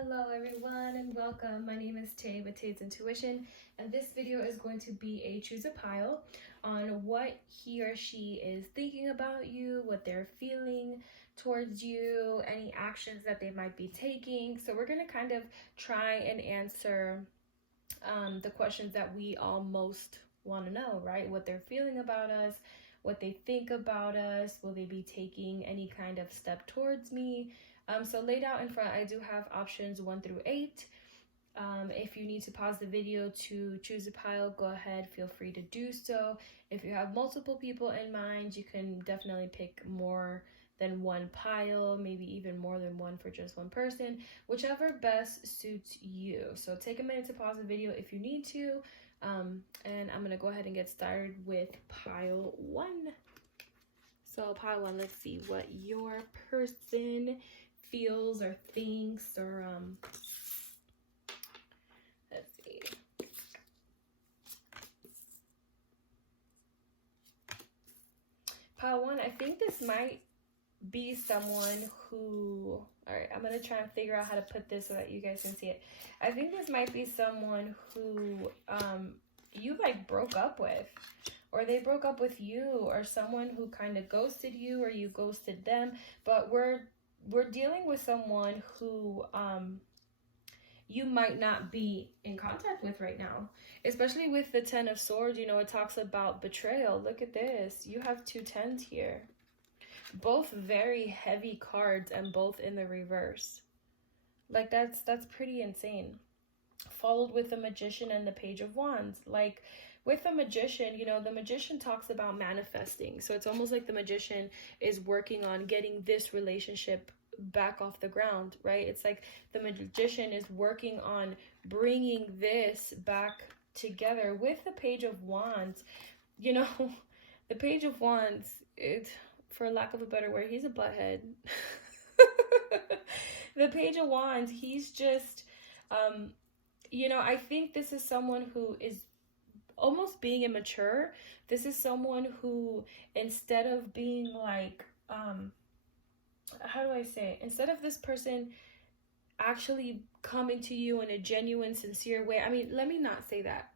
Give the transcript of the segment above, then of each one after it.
Hello everyone and welcome. My name is Tay with Tay's Intuition, and this video is going to be a choose a pile on what he or she is thinking about you, what they're feeling towards you, any actions that they might be taking. So we're going to kind of try and answer the questions that we all most want to know, right? What they're feeling about us, what they think about us, will they be taking any kind of step towards me? So laid out in front, I do have options 1 through 8. If you need to pause the video to choose a pile, go ahead, feel free to do so. If you have multiple people in mind, you can definitely pick more than one pile, maybe even more than one for just one person, whichever best suits you. So take a minute to pause the video if you need to. And I'm gonna go ahead and get started with pile 1. So pile 1, let's see what your person feels or thinks, or let's see. Pile 1, I think this might be someone who, all right, I'm gonna try and figure out how to put this so that you guys can see it. I think this might be someone who you like broke up with, or they broke up with you, or someone who kind of ghosted you or you ghosted them. But we're dealing with someone who you might not be in contact with right now, especially with the 10 of Swords. You know, it talks about betrayal. Look at this. You have 2 10s here. Both very heavy cards and both in the reverse. Like that's pretty insane. Followed with the Magician and the Page of Wands. Like with the Magician, you know, the Magician talks about manifesting. So it's almost like the Magician is working on getting this relationship back off the ground, right? It's like the Magician is working on bringing this back together. With the Page of Wands, you know, the Page of Wands, for lack of a better word, he's a butthead. The Page of Wands, he's just, you know, I think this is someone who is almost being immature. This is someone who, instead of being like, how do I say it? Instead of this person actually coming to you in a genuine, sincere way. I mean, let me not say that.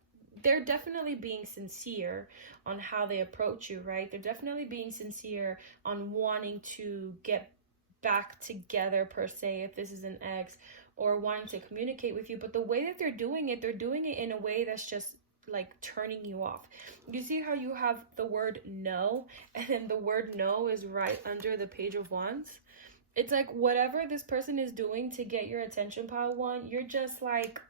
They're definitely being sincere on how they approach you, right? They're definitely being sincere on wanting to get back together, per se, if this is an ex, or wanting to communicate with you. But the way that they're doing it in a way that's just like turning you off. You see how you have the word no, and then the word no is right under the Page of Wands? It's like whatever this person is doing to get your attention, pile 1, you're just like,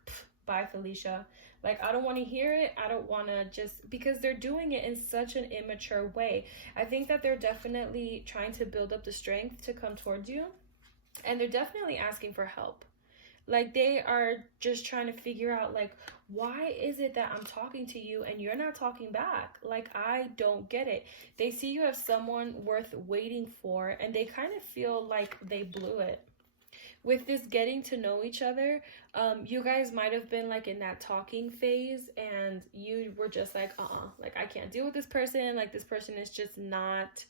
bye, Felicia. Like, I don't want to hear it. I don't want to, just because they're doing it in such an immature way. I think that they're definitely trying to build up the strength to come towards you. And they're definitely asking for help. Like, they are just trying to figure out, like, why is it that I'm talking to you and you're not talking back? Like, I don't get it. They see you as someone worth waiting for, and they kind of feel like they blew it. With this getting to know each other, you guys might have been like in that talking phase, and you were just like, like, I can't deal with this person. Like, this person is just not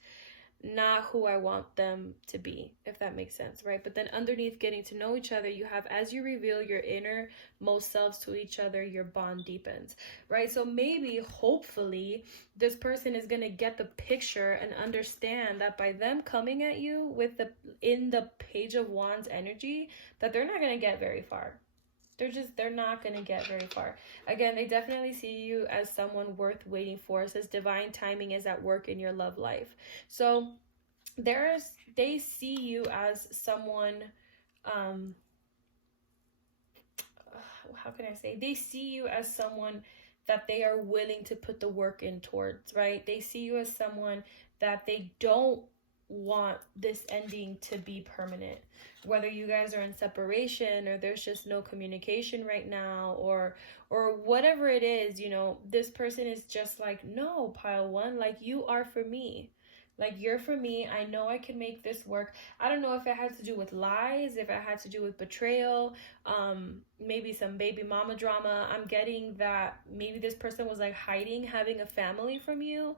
who I want them to be, if that makes sense, right? But then underneath getting to know each other, you have, as you reveal your innermost selves to each other, your bond deepens, right? So maybe, hopefully, this person is going to get the picture and understand that by them coming at you with in the Page of Wands energy, that they're not going to get very far. They're not going to get very far. Again, they definitely see you as someone worth waiting for. It says divine timing is at work in your love life. So they see you as someone, how can I say? They see you as someone that they are willing to put the work in towards, right? They see you as someone that they don't want this ending to be permanent. Whether you guys are in separation, or there's just no communication right now, or whatever it is, you know, this person is just like, no, pile 1, like, you are for me. Like, you're for me. I know I can make this work. I don't know if it had to do with lies, if it had to do with betrayal, maybe some baby mama drama. I'm getting that maybe this person was like hiding having a family from you.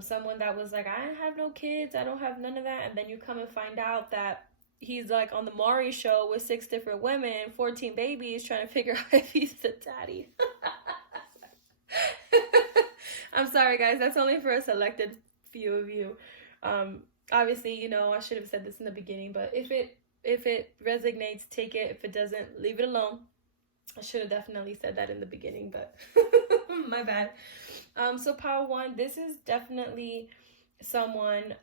Someone that was like, I have no kids, I don't have none of that. And then you come and find out that he's like on the Maury show with 6 different women, 14 babies, trying to figure out if he's the daddy. I'm sorry, guys. That's only for a selected few of you. Obviously, you know, I should have said this in the beginning, but if it resonates, take it. If it doesn't, leave it alone. I should have definitely said that in the beginning, but my bad. So Power One, this is definitely someone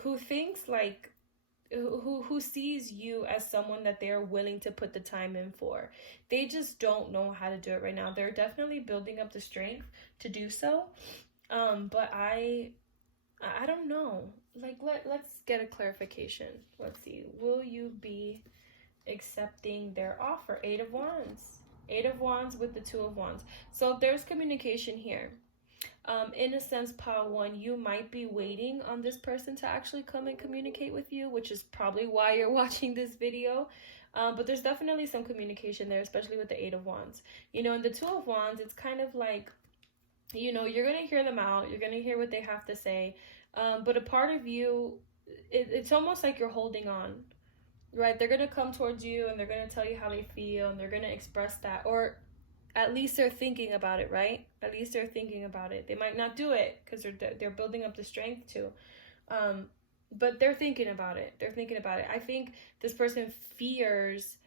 who thinks like who sees you as someone that they're willing to put the time in for. They just don't know how to do it right now. They're definitely building up the strength to do so. But I don't know. Like let's get a clarification. Let's see. Will you be accepting their offer? 8 of Wands. 8 of Wands with the 2 of Wands. So there's communication here. In a sense, Power One, you might be waiting on this person to actually come and communicate with you, which is probably why you're watching this video. But there's definitely some communication there, especially with the 8 of Wands. You know, in the 2 of Wands, it's kind of like, you know, you're going to hear them out. You're going to hear what they have to say. But a part of you, it's almost like you're holding on, right? They're going to come towards you and they're going to tell you how they feel and they're going to express that, or at least they're thinking about it, right? At least they're thinking about it. They might not do it because they're building up the strength too. But they're thinking about it. They're thinking about it. I think this person fears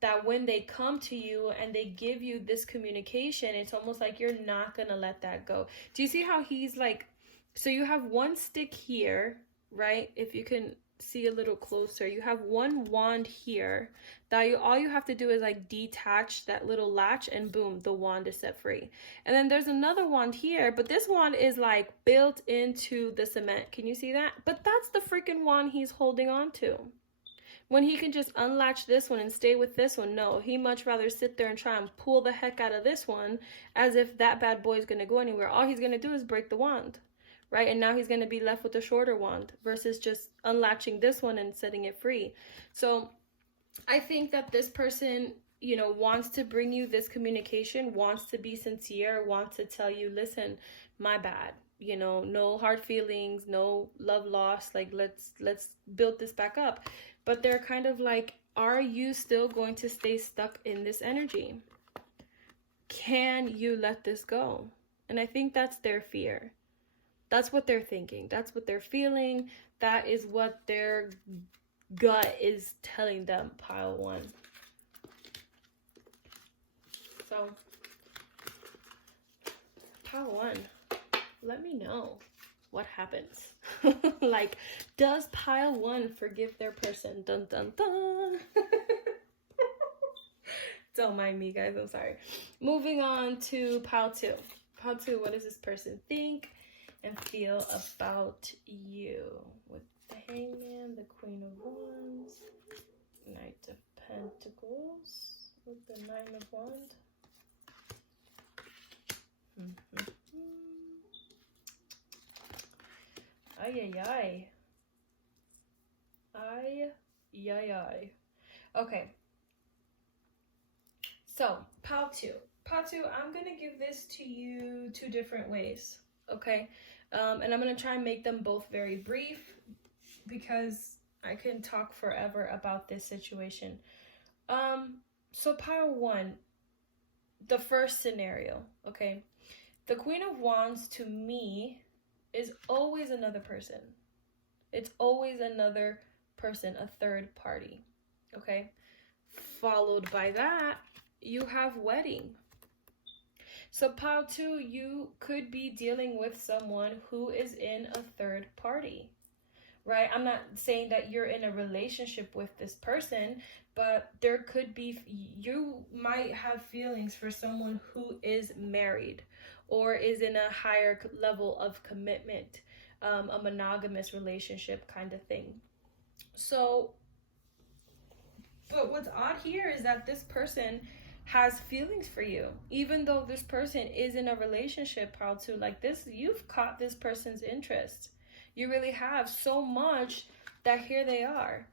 that when they come to you and they give you this communication, it's almost like you're not going to let that go. Do you see how he's like, so you have one stick here, right? If you can see a little closer, you have one wand here that all you have to do is like detach that little latch and boom, the wand is set free. And then there's another wand here, but this wand is like built into the cement. Can you see that? But that's the freaking wand he's holding on to. When he can just unlatch this one and stay with this one, no, he much rather sit there and try and pull the heck out of this one as if that bad boy is going to go anywhere. All he's going to do is break the wand. Right? And now he's going to be left with a shorter wand versus just unlatching this one and setting it free. So I think that this person, you know, wants to bring you this communication, wants to be sincere, wants to tell you, listen, my bad. You know, no hard feelings, no love lost. Like, let's build this back up. But they're kind of like, are you still going to stay stuck in this energy? Can you let this go? And I think that's their fear. That's what they're thinking. That's what they're feeling. That is what their gut is telling them, Pile One. So, Pile One, let me know what happens. Like, does Pile One forgive their person? Dun, dun, dun. Don't mind me, guys. I'm sorry. Moving on to Pile Two. Pile Two, what does this person think and feel about you? With the Hangman, the Queen of Wands, Knight of Pentacles, with the Nine of Wands. Ay, ay, ay. Ay, ay, ay. Okay. So, Pile 2. Pile 2, I'm going to give this to you 2 different ways. Okay? And I'm going to try and make them both very brief because I can talk forever about this situation. So Pile 1, the first scenario, okay? The Queen of Wands to me is always another person. It's always another person, a third party, okay? Followed by that, you have wedding. So Pile 2, you could be dealing with someone who is in a third party, right? I'm not saying that you're in a relationship with this person, but there could be, you might have feelings for someone who is married or is in a higher level of commitment, a monogamous relationship kind of thing. So, but what's odd here is that this person has feelings for you, even though this person is in a relationship, Pile 2, like this, you've caught this person's interest. You really have, so much that here they are.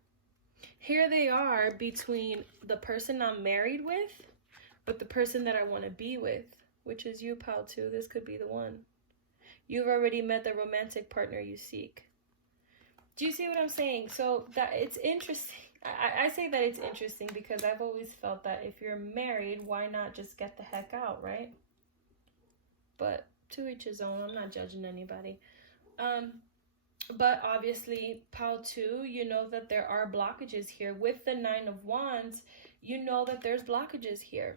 Here they are between the person I'm married with, but the person that I want to be with, which is you, Pile 2. This could be the one. You've already met the romantic partner you seek. Do you see what I'm saying? So that it's interesting. I say that it's interesting because I've always felt that if you're married, why not just get the heck out, right? But to each his own. I'm not judging anybody. Um, but obviously, Pal 2, you know that there are blockages here. With the Nine of Wands, you know that there's blockages here.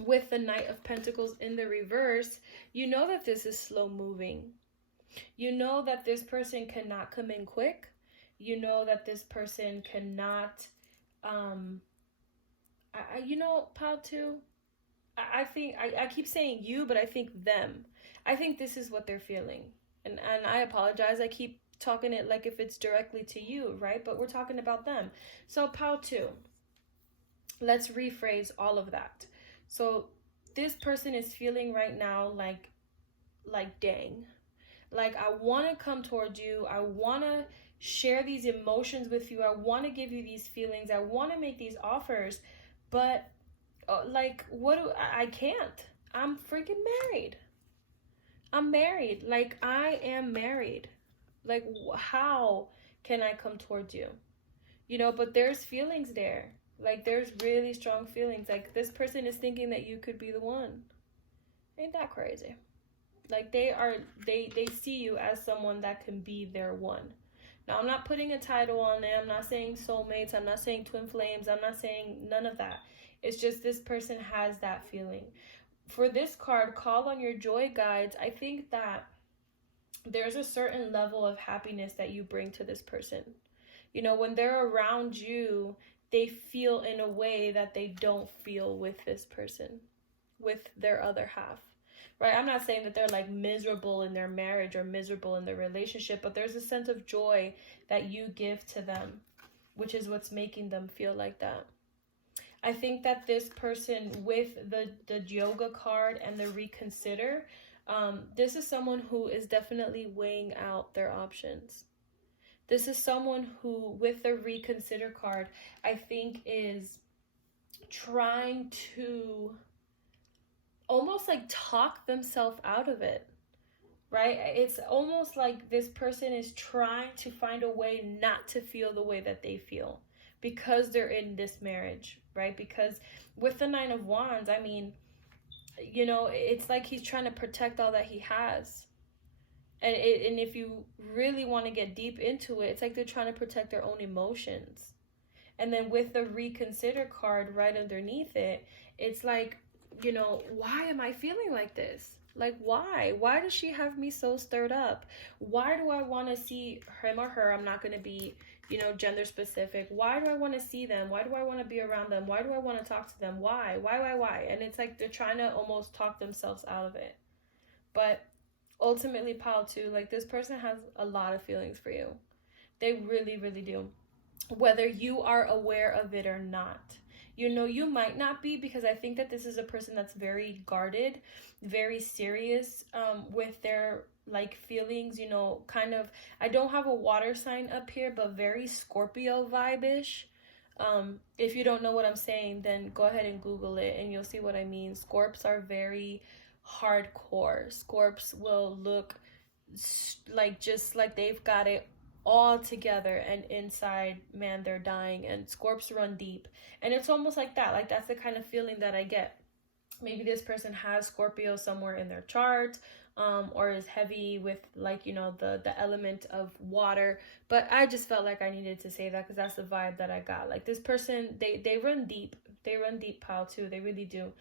With the Knight of Pentacles in the reverse, you know that this is slow moving. You know that this person cannot come in quick. You know that this person cannot, you know, Pal 2, I think, I keep saying you, but I think them. I think this is what they're feeling. And I apologize, I keep talking it like if it's directly to you, right? But we're talking about them. So Pal 2, let's rephrase all of that. So this person is feeling right now like dang. Like, I want to come towards you. I want to share these emotions with you. I want to give you these feelings. I want to make these offers. But, like, I can't. I'm freaking married. I'm married. Like, I am married. Like, how can I come towards you? You know, but there's feelings there. Like, there's really strong feelings. Like, this person is thinking that you could be the one. Ain't that crazy? Like, they see you as someone that can be their one. Now, I'm not putting a title on it. I'm not saying soulmates. I'm not saying twin flames. I'm not saying none of that. It's just this person has that feeling. For this card, call on your joy guides. I think that there's a certain level of happiness that you bring to this person. You know, when they're around you, they feel in a way that they don't feel with this person, with their other half. Right? I'm not saying that they're like miserable in their marriage or miserable in their relationship, but there's a sense of joy that you give to them, which is what's making them feel like that. I think that this person with the yoga card and the reconsider, this is someone who is definitely weighing out their options. This is someone who, with the reconsider card, I think is trying to almost like talk themselves out of it, right? It's almost like this person is trying to find a way not to feel the way that they feel because they're in this marriage, right? Because with the Nine of Wands, I mean, you know, it's like he's trying to protect all that he has. And if you really want to get deep into it, it's like they're trying to protect their own emotions. And then with the reconsider card right underneath it, it's like, you know, why am I feeling like this? Like, why? Why does she have me so stirred up? Why do I want to see him or her? I'm not going to be, you know, gender specific. Why do I want to see them? Why do I want to be around them? Why do I want to talk to them? Why? And it's like they're trying to almost talk themselves out of it. But ultimately, Pal 2, like, this person has a lot of feelings for you. They really, really do. Whether you are aware of it or not. You know, you might not be, because I think that this is a person that's very guarded, very serious with their like feelings, you know, kind of, I don't have a water sign up here, but very Scorpio vibe-ish. If you don't know what I'm saying, then go ahead and Google it and you'll see what I mean. Scorps are very hardcore. Scorps will look like just like they've got it all together, and inside, man, they're dying. And Scorps run deep, and it's almost like that. Like, that's the kind of feeling that I get. Maybe this person has Scorpio somewhere in their chart, or is heavy with, like, you know, the element of water. But I just felt like I needed to say that because that's the vibe that I got. Like, this person, they run deep. They run deep, Pal 2. They really do.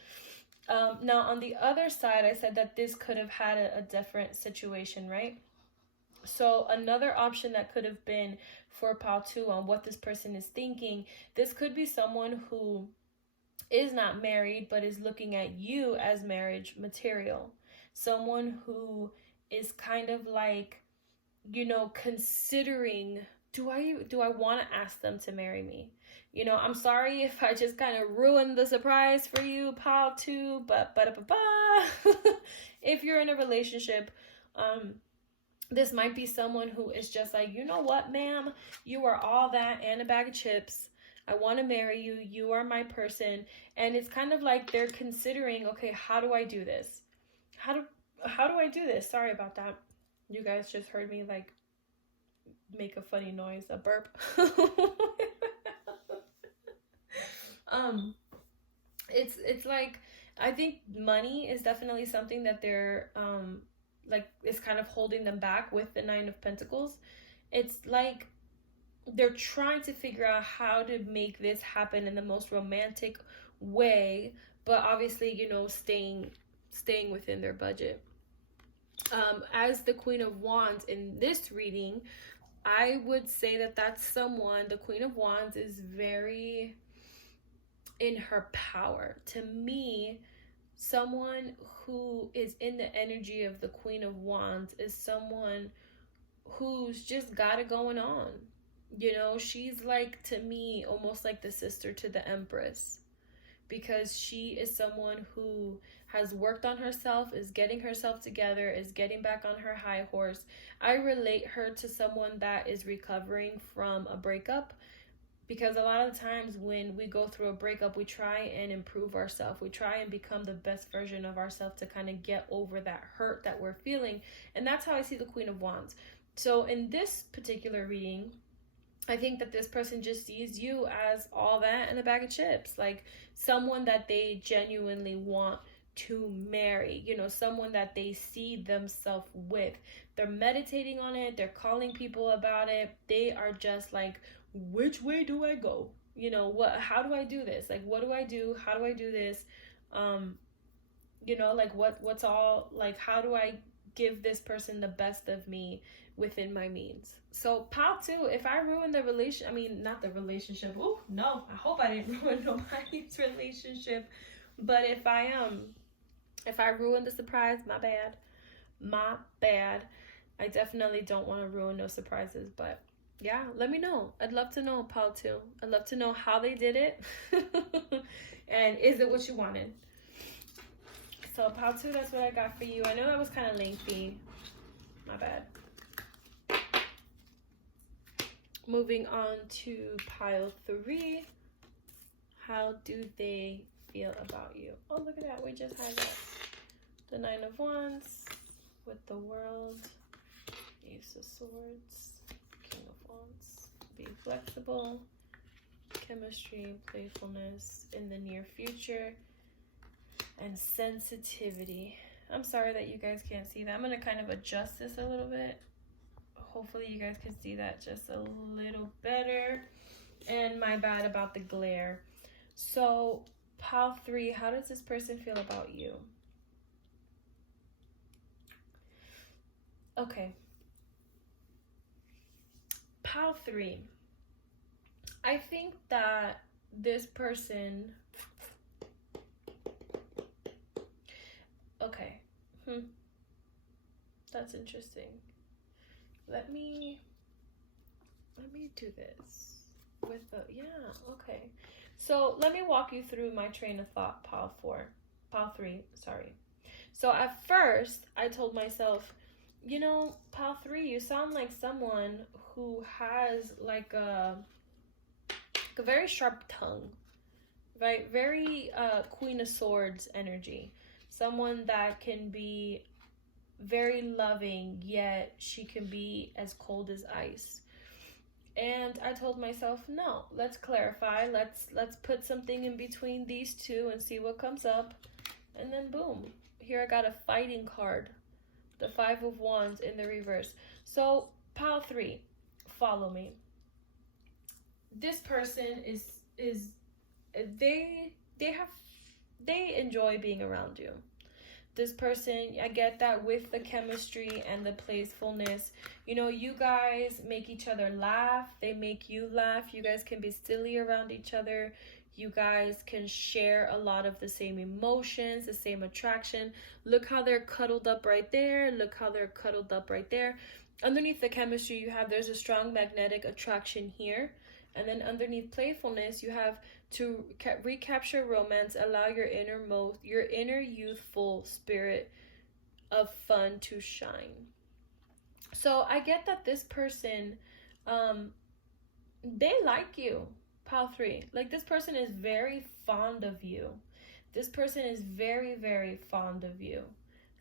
Now, on the other side, I said that this could have had a different situation, right? So another option that could have been for Pal 2 on what this person is thinking, this could be someone who is not married but is looking at you as marriage material. Someone who is kind of like, you know, considering, do I want to ask them to marry me? You know, I'm sorry if I just kind of ruined the surprise for you, Pal 2, but if you're in a relationship, this might be someone who is just like, you know what, ma'am, you are all that and a bag of chips. I want to marry you. You are my person. And it's kind of like they're considering, okay, how do I do this? How do I do this? Sorry about that. You guys just heard me like make a funny noise, a burp. It's like, I think money is definitely something that they're like, is kind of holding them back with the Nine of Pentacles. It's like they're trying to figure out how to make this happen in the most romantic way, but obviously, you know, staying within their budget. As the Queen of Wands in this reading, I would say that that's someone, the Queen of Wands is very in her power. To me, someone who is in the energy of the Queen of Wands is someone who's just got it going on. You know, she's like, to me, almost like the sister to the Empress, because she is someone who has worked on herself, is getting herself together, is getting back on her high horse. I relate her to someone that is recovering from a breakup, because a lot of the times when we go through a breakup, we try and improve ourselves. We try and become the best version of ourselves to kind of get over that hurt that we're feeling. And that's how I see the Queen of Wands. So in this particular reading, I think that this person just sees you as all that and a bag of chips, like someone that they genuinely want to marry, you know, someone that they see themselves with. They're meditating on it, they're calling people about it. They are just like, which way do I go? You know, how do I do this? Like, what do I do? How do I do this? You know, like what's all, like, how do I give this person the best of me within my means? So pile 2, if I ruin the not the relationship. Oh no, I hope I didn't ruin nobody's relationship. But if I ruin the surprise, my bad. I definitely don't want to ruin no surprises. But yeah, let me know. I'd love to know, pile 2. I'd love to know how they did it. And is it what you wanted? So pile 2, that's what I got for you. I know that was kind of lengthy. My bad. Moving on to pile 3. How do they feel about you? Oh, look at that. We just had that. The Nine of Wands with the World. Ace of Swords. King of Wands. Be flexible. Chemistry, playfulness in the near future. And sensitivity. I'm sorry that you guys can't see that. I'm going to kind of adjust this a little bit. Hopefully you guys can see that just a little better. And my bad about the glare. So, pile 3, how does this person feel about you? Okay. Pile 3. I think that this person... Okay. That's interesting. Let me do this with the, okay. So let me walk you through my train of thought, pile 3, sorry. So at first, I told myself, you know, pile 3, you sound like someone who has like a very sharp tongue, right? Very Queen of Swords energy. Someone that can be very loving, yet she can be as cold as ice. And I told myself, no, let's clarify. Let's put something in between these two and see what comes up. And then boom, here I got a fighting card. The 5 of Wands in the reverse. So pile 3, follow me. This person they enjoy being around you. This person, I get that with the chemistry and the playfulness. You know, you guys make each other laugh. They make you laugh. You guys can be silly around each other. You guys can share a lot of the same emotions, the same attraction. Look how they're cuddled up right there. Look how they're cuddled up right there. Underneath the chemistry, there's a strong magnetic attraction here. And then underneath playfulness, you have to recapture romance, allow your inner youthful spirit of fun to shine. So I get that this person, they like you, pile 3. Like, this person is very fond of you. This person is very, very fond of you.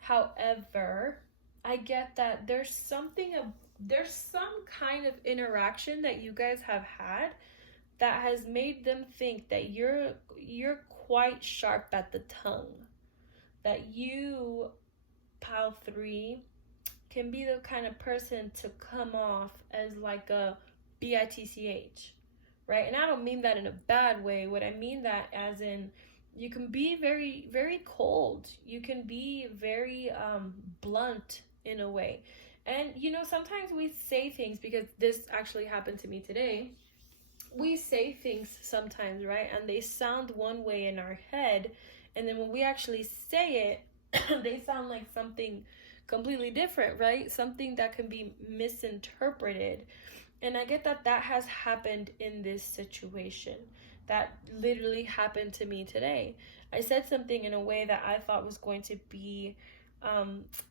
However, I get that there's something there's some kind of interaction that you guys have had that has made them think that you're quite sharp at the tongue. That you, pile 3, can be the kind of person to come off as like a bitch, right? And I don't mean that in a bad way. What I mean that as in, you can be very, very cold. You can be very blunt in a way. And you know, sometimes we say things, because this actually happened to me today. We say things sometimes, right? And they sound one way in our head, and then when we actually say it, they sound like something completely different, right? Something that can be misinterpreted. And I get that that has happened in this situation. That literally happened to me today. I said something in a way that I thought was going to be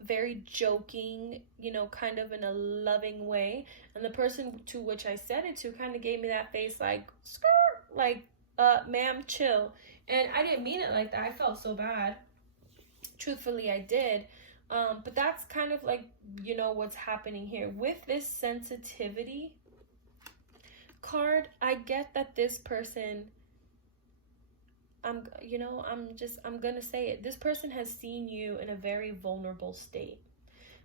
very joking, you know, kind of in a loving way. And the person to which I said it to kind of gave me that face like, skirt, like, ma'am, chill. And I didn't mean it like that. I felt so bad. Truthfully, I did. But that's kind of like, you know, what's happening here. With this sensitivity card, I get that this person, I'm gonna say it. This person has seen you in a very vulnerable state.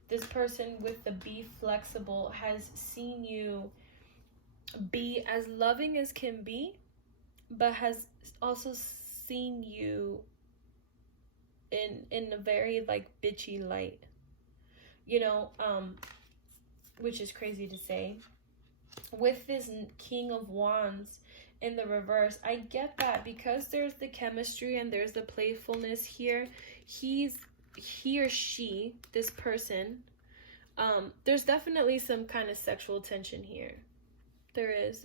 This person with the be flexible has seen you be as loving as can be, but has also seen you in a very like bitchy light. You know, which is crazy to say. With this King of Wands in the reverse, I get that because there's the chemistry and there's the playfulness here. He or she, this person, there's definitely some kind of sexual tension here. There's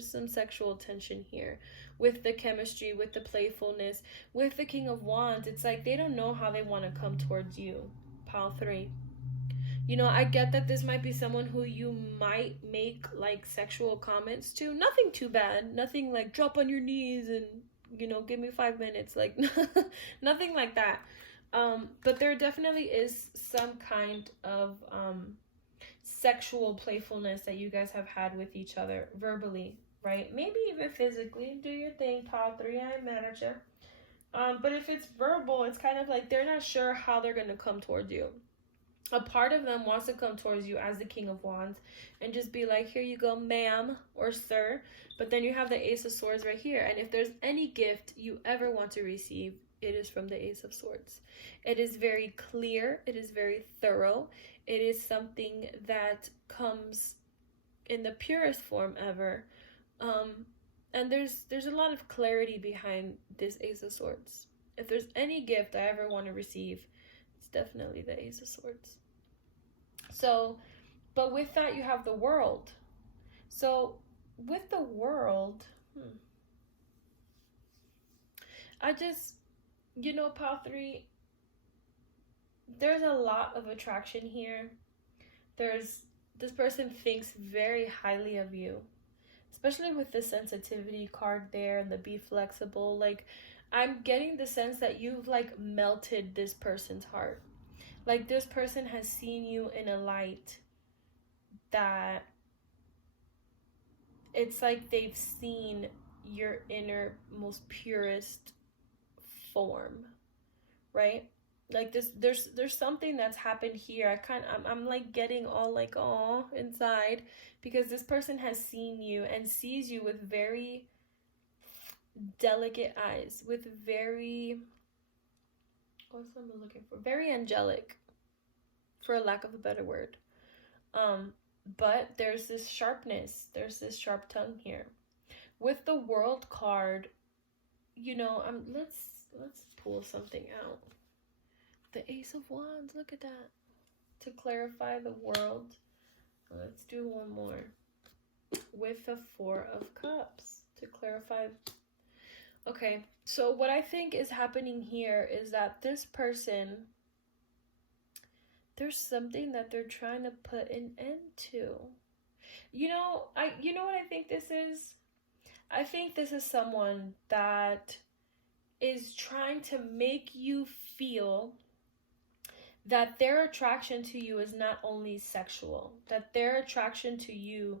some sexual tension here with the chemistry, with the playfulness. With the King of Wands, it's like they don't know how they want to come towards you. Pile 3. You know, I get that this might be someone who you might make like sexual comments to. Nothing too bad. Nothing like drop on your knees and, you know, give me 5 minutes. Like, nothing like that. But there definitely is some kind of sexual playfulness that you guys have had with each other verbally, right? Maybe even physically. Do your thing, pile 3. I ain't mad at you. But if it's verbal, it's kind of like they're not sure how they're going to come towards you. A part of them wants to come towards you as the King of Wands and just be like, here you go, ma'am or sir. But then you have the Ace of Swords right here. And if there's any gift you ever want to receive, it is from the Ace of Swords. It is very clear. It is very thorough. It is something that comes in the purest form ever. And there's a lot of clarity behind this Ace of Swords. If there's any gift I ever want to receive, it's definitely the Ace of Swords. So, but with that, you have the World. So, with the World, I just, you know, pile 3, there's a lot of attraction here. This person thinks very highly of you, especially with the sensitivity card there and the be flexible. Like, I'm getting the sense that you've like melted this person's heart. Like, this person has seen you in a light that it's like they've seen your inner most purest form, right? Like there's something that's happened here. I'm like getting all like aw inside, because this person has seen you and sees you with very delicate eyes, with very, what's I'm looking for? Very angelic, for a lack of a better word. But there's this sharpness. There's this sharp tongue here. With the World card, you know, let's pull something out. The Ace of Wands, look at that. To clarify the World. Let's do one more. With the Four of Cups, to clarify. Okay, so what I think is happening here is that this person, there's something that they're trying to put an end to. You know what I think this is? I think this is someone that is trying to make you feel that their attraction to you is not only sexual, that their attraction to you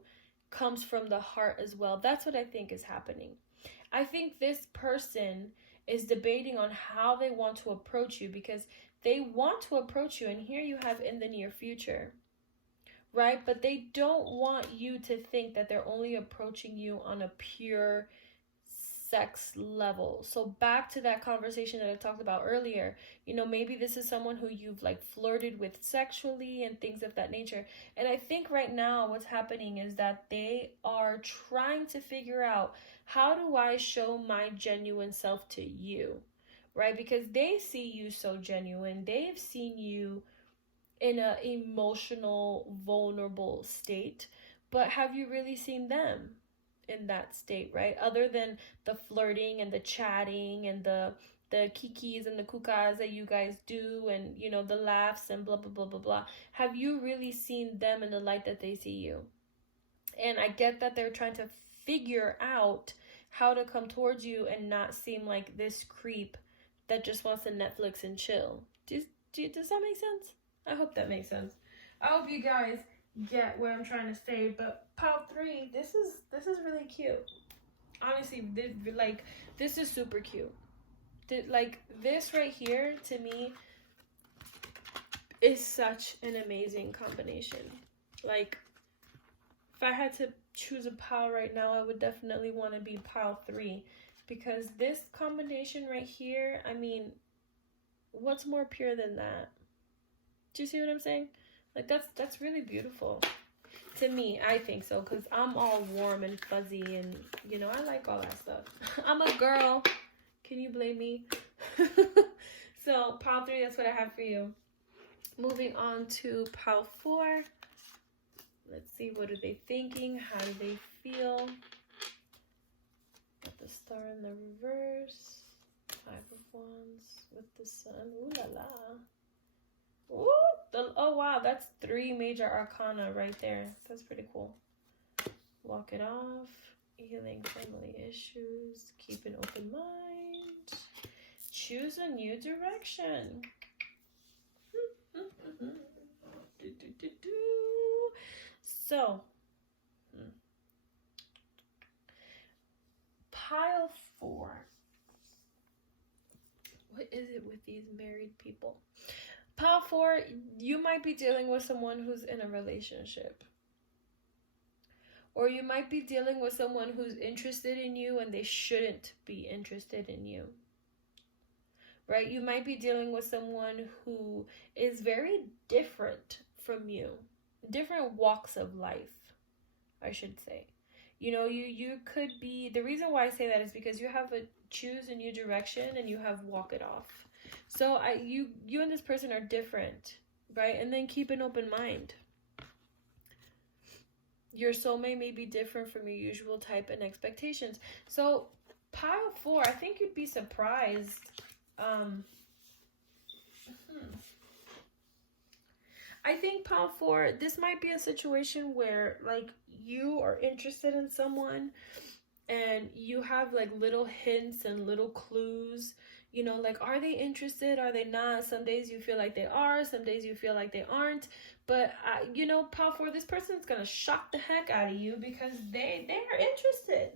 comes from the heart as well. That's what I think is happening. I think this person is debating on how they want to approach you, because they want to approach you, and here you have in the near future, right? But they don't want you to think that they're only approaching you on a pure sex level. So back to that conversation that I talked about earlier, maybe this is someone who you've like flirted with sexually and things of that nature. And I think right now what's happening is that they are trying to figure out, how do I show my genuine self to you, right? Because they see you so genuine. They've seen you in an emotional, vulnerable state, but have you really seen them in that state, right? Other than the flirting and the chatting and the kikis and the kukas that you guys do, and the laughs and blah blah blah blah blah, have you really seen them in the light that they see you? And I get that they're trying to figure out how to come towards you and not seem like this creep that just wants to Netflix and chill. Does that make sense? I hope that makes sense. I hope you guys get what I'm trying to say. But Pile 3, this is really cute. Honestly, this is super cute. This right here, to me, is such an amazing combination. Like, if I had to choose a pile right now, I would definitely want to be Pile 3. Because this combination right here, I mean, what's more pure than that? Do you see what I'm saying? Like, that's really beautiful. To me, I think so, because I'm all warm and fuzzy, and, I like all that stuff. I'm a girl. Can you blame me? So, Pile 3, that's what I have for you. Moving on to Pile 4. Let's see, what are they thinking? How do they feel? Got the star in the reverse. 5 of Wands with the sun. Ooh la la. Ooh, oh wow, that's 3 major arcana right there. That's pretty cool. Walk it off. Healing family issues. Keep an open mind. Choose a new direction. So, Pile 4. What is it with these married people? Pile 4, you might be dealing with someone who's in a relationship. Or you might be dealing with someone who's interested in you and they shouldn't be interested in you. Right? You might be dealing with someone who is very different from you. Different walks of life, I should say. You could be, the reason why I say that is because you have a choose a new direction and you have walk it off. So you and this person are different, right? And then keep an open mind. Your soulmate may be different from your usual type and expectations. So Pile 4, I think you'd be surprised. I think Pile 4, this might be a situation where like you are interested in someone and you have like little hints and little clues, like, are they interested? Are they not? Some days you feel like they are, some days you feel like they aren't. But, Pile 4, this person's going to shock the heck out of you because they are interested.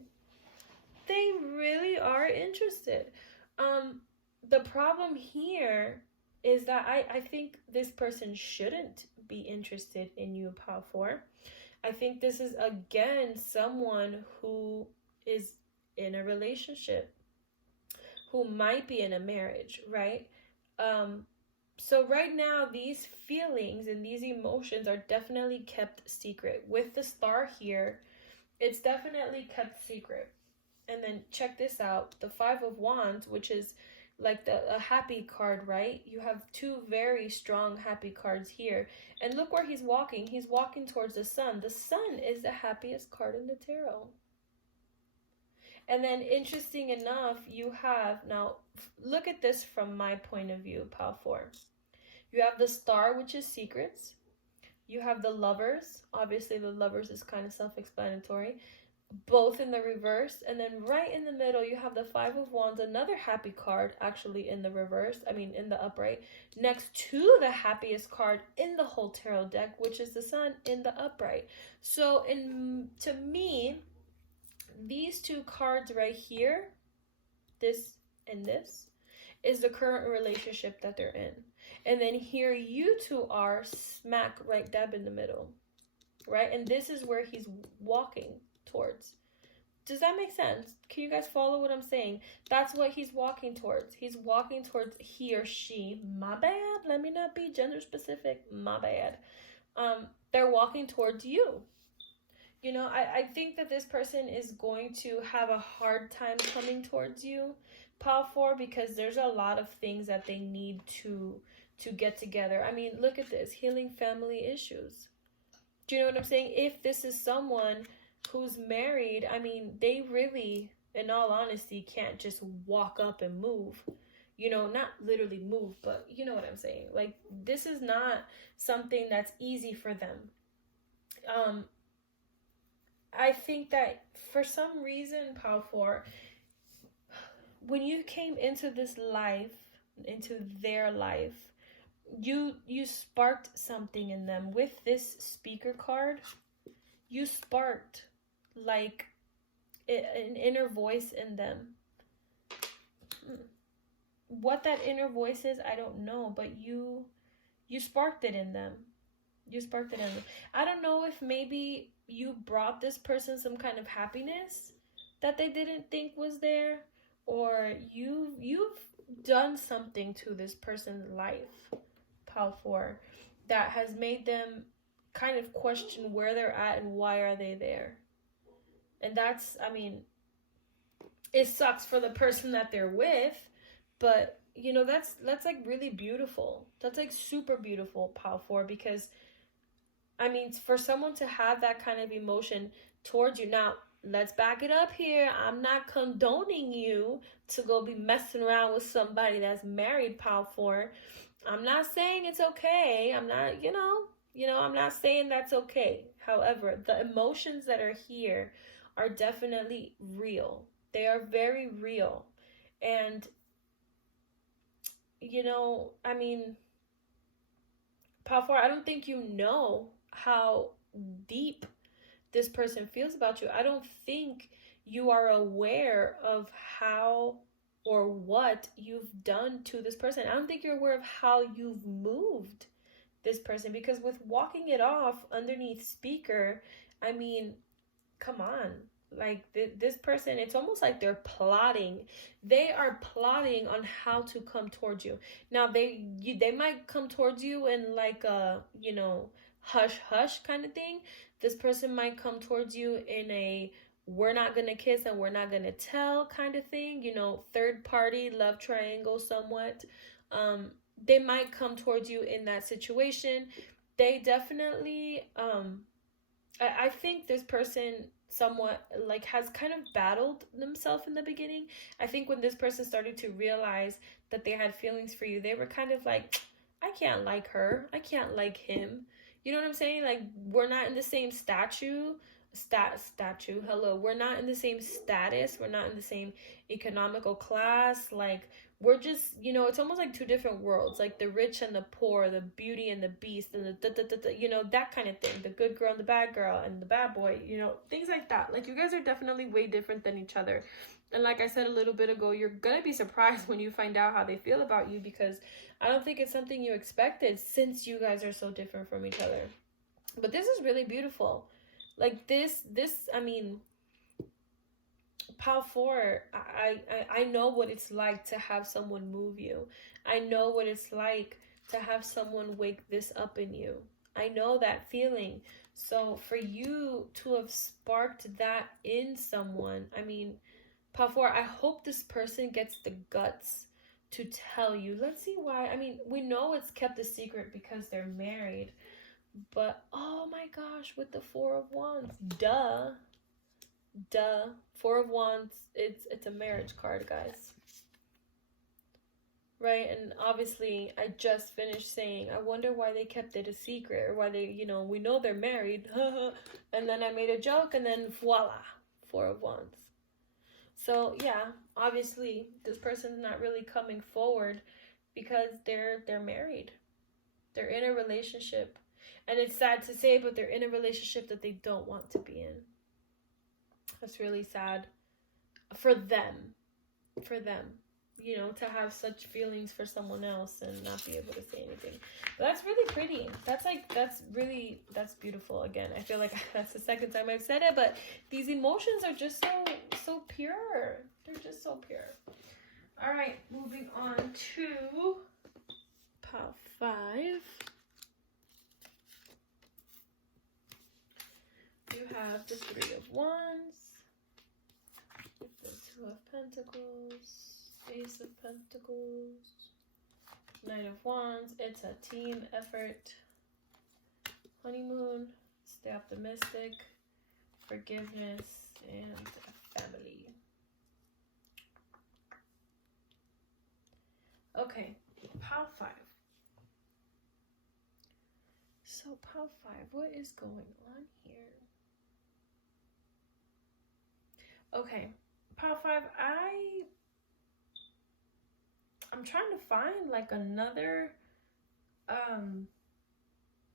They really are interested. The problem here is that I think this person shouldn't be interested in you, Pile 4. I think this is, again, someone who is in a relationship, who might be in a marriage, right? So right now, these feelings and these emotions are definitely kept secret. With the star here, it's definitely kept secret. And then check this out. The 5 of Wands, which is like a happy card, right? You have 2 very strong happy cards here. And look where he's walking. He's walking towards the sun. The sun is the happiest card in the tarot. And then, interesting enough, you have, now, look at this from my point of view, Pile 4. You have the star, which is secrets. You have the lovers. Obviously, the lovers is kind of self-explanatory. both in the reverse, and then right in the middle you have the Five of Wands, another happy card actually in the reverse, in the upright, next to the happiest card in the whole tarot deck, which is the Sun in the upright. So to me, these two cards right here, this and this, is the current relationship that they're in. And then here you two are smack right dab in the middle, right? And this is where he's walking towards. Does that make sense? Can you guys follow what I'm saying? That's what he's walking towards. He's walking towards he or she. My bad. Let me not be gender specific. My bad. They're walking towards you. You know, I think that this person is going to have a hard time coming towards you, Pile 4, because there's a lot of things that they need to get together. I mean, look at this. Healing family issues. Do you know what I'm saying? If this is someone who's married, I mean, they really, in all honesty, can't just walk up and move. You know, not literally move, but you know what I'm saying. Like, this is not something that's easy for them. I think that for some reason, Pile 4, when you came into this life, into their life, you sparked something in them. With this speaker card, you sparked like an inner voice in them. What that inner voice is, I don't know, but you sparked it in them. You sparked it in them. I don't know if maybe you brought this person some kind of happiness that they didn't think was there, or you've done something to this person's life, Pile 4, that has made them kind of question where they're at and why are they there. And that's, I mean, it sucks for the person that they're with, but you know, that's like really beautiful. That's like super beautiful, Pile 4, because I mean, for someone to have that kind of emotion towards you. Now, let's back it up here. I'm not condoning you to go be messing around with somebody that's married, Pile 4. I'm not saying it's okay. I'm not, I'm not saying that's okay. However, the emotions that are here are definitely real. They are very real. And, I mean, Pile 4, I don't think you know how deep this person feels about you. I don't think you are aware of how or what you've done to this person. I don't think you're aware of how you've moved this person, because with walking it off underneath speaker, I mean, come on. Like this person, it's almost like they're plotting. They are plotting on how to come towards you. Now they might come towards you in like a, hush hush kind of thing. This person might come towards you in a we're not gonna kiss and we're not gonna tell kind of thing, third party love triangle somewhat. They might come towards you in that situation. They definitely I think this person somewhat like has kind of battled themselves in the beginning. I think when this person started to realize that they had feelings for you, they were kind of like, I can't like her, I can't like him. You know what I'm saying? Like, we're not in the same hello, we're not in the same status, we're not in the same economical class. Like, we're just, it's almost like two different worlds, like the rich and the poor, the beauty and the beast, and the that kind of thing, the good girl and the bad girl and the bad boy, things like that. Like, you guys are definitely way different than each other. And like I said a little bit ago, you're gonna be surprised when you find out how they feel about you, because I don't think it's something you expected, since you guys are so different from each other. But this is really beautiful. Like this, I mean, Pile 4, I know what it's like to have someone move you. I know what it's like to have someone wake this up in you. I know that feeling. So for you to have sparked that in someone, I mean, Pile 4, I hope this person gets the guts to tell you. Let's see why. I mean, we know it's kept a secret because they're married. But, oh my gosh, with the Four of Wands. Duh. Four of Wands, it's a marriage card, guys. Right? And obviously, I just finished saying, I wonder why they kept it a secret, or why they, we know they're married. And then I made a joke, and then voila. Four of Wands. So yeah, obviously this person's not really coming forward because they're married. They're in a relationship. And it's sad to say, but they're in a relationship that they don't want to be in. That's really sad for them. For them. You know, to have such feelings for someone else and not be able to say anything. But that's really pretty. That's beautiful. Again, I feel like that's the second time I've said it, but these emotions are just so pure. They're just so pure. All right, moving on to pile 5. You have the Three of Wands, the Two of Pentacles, Ace of Pentacles, Knight of Wands. It's a team effort. Honeymoon, stay optimistic, forgiveness, and a family. Okay, pile 5. So pile 5, what is going on here? Okay, pile 5, I'm trying to find like another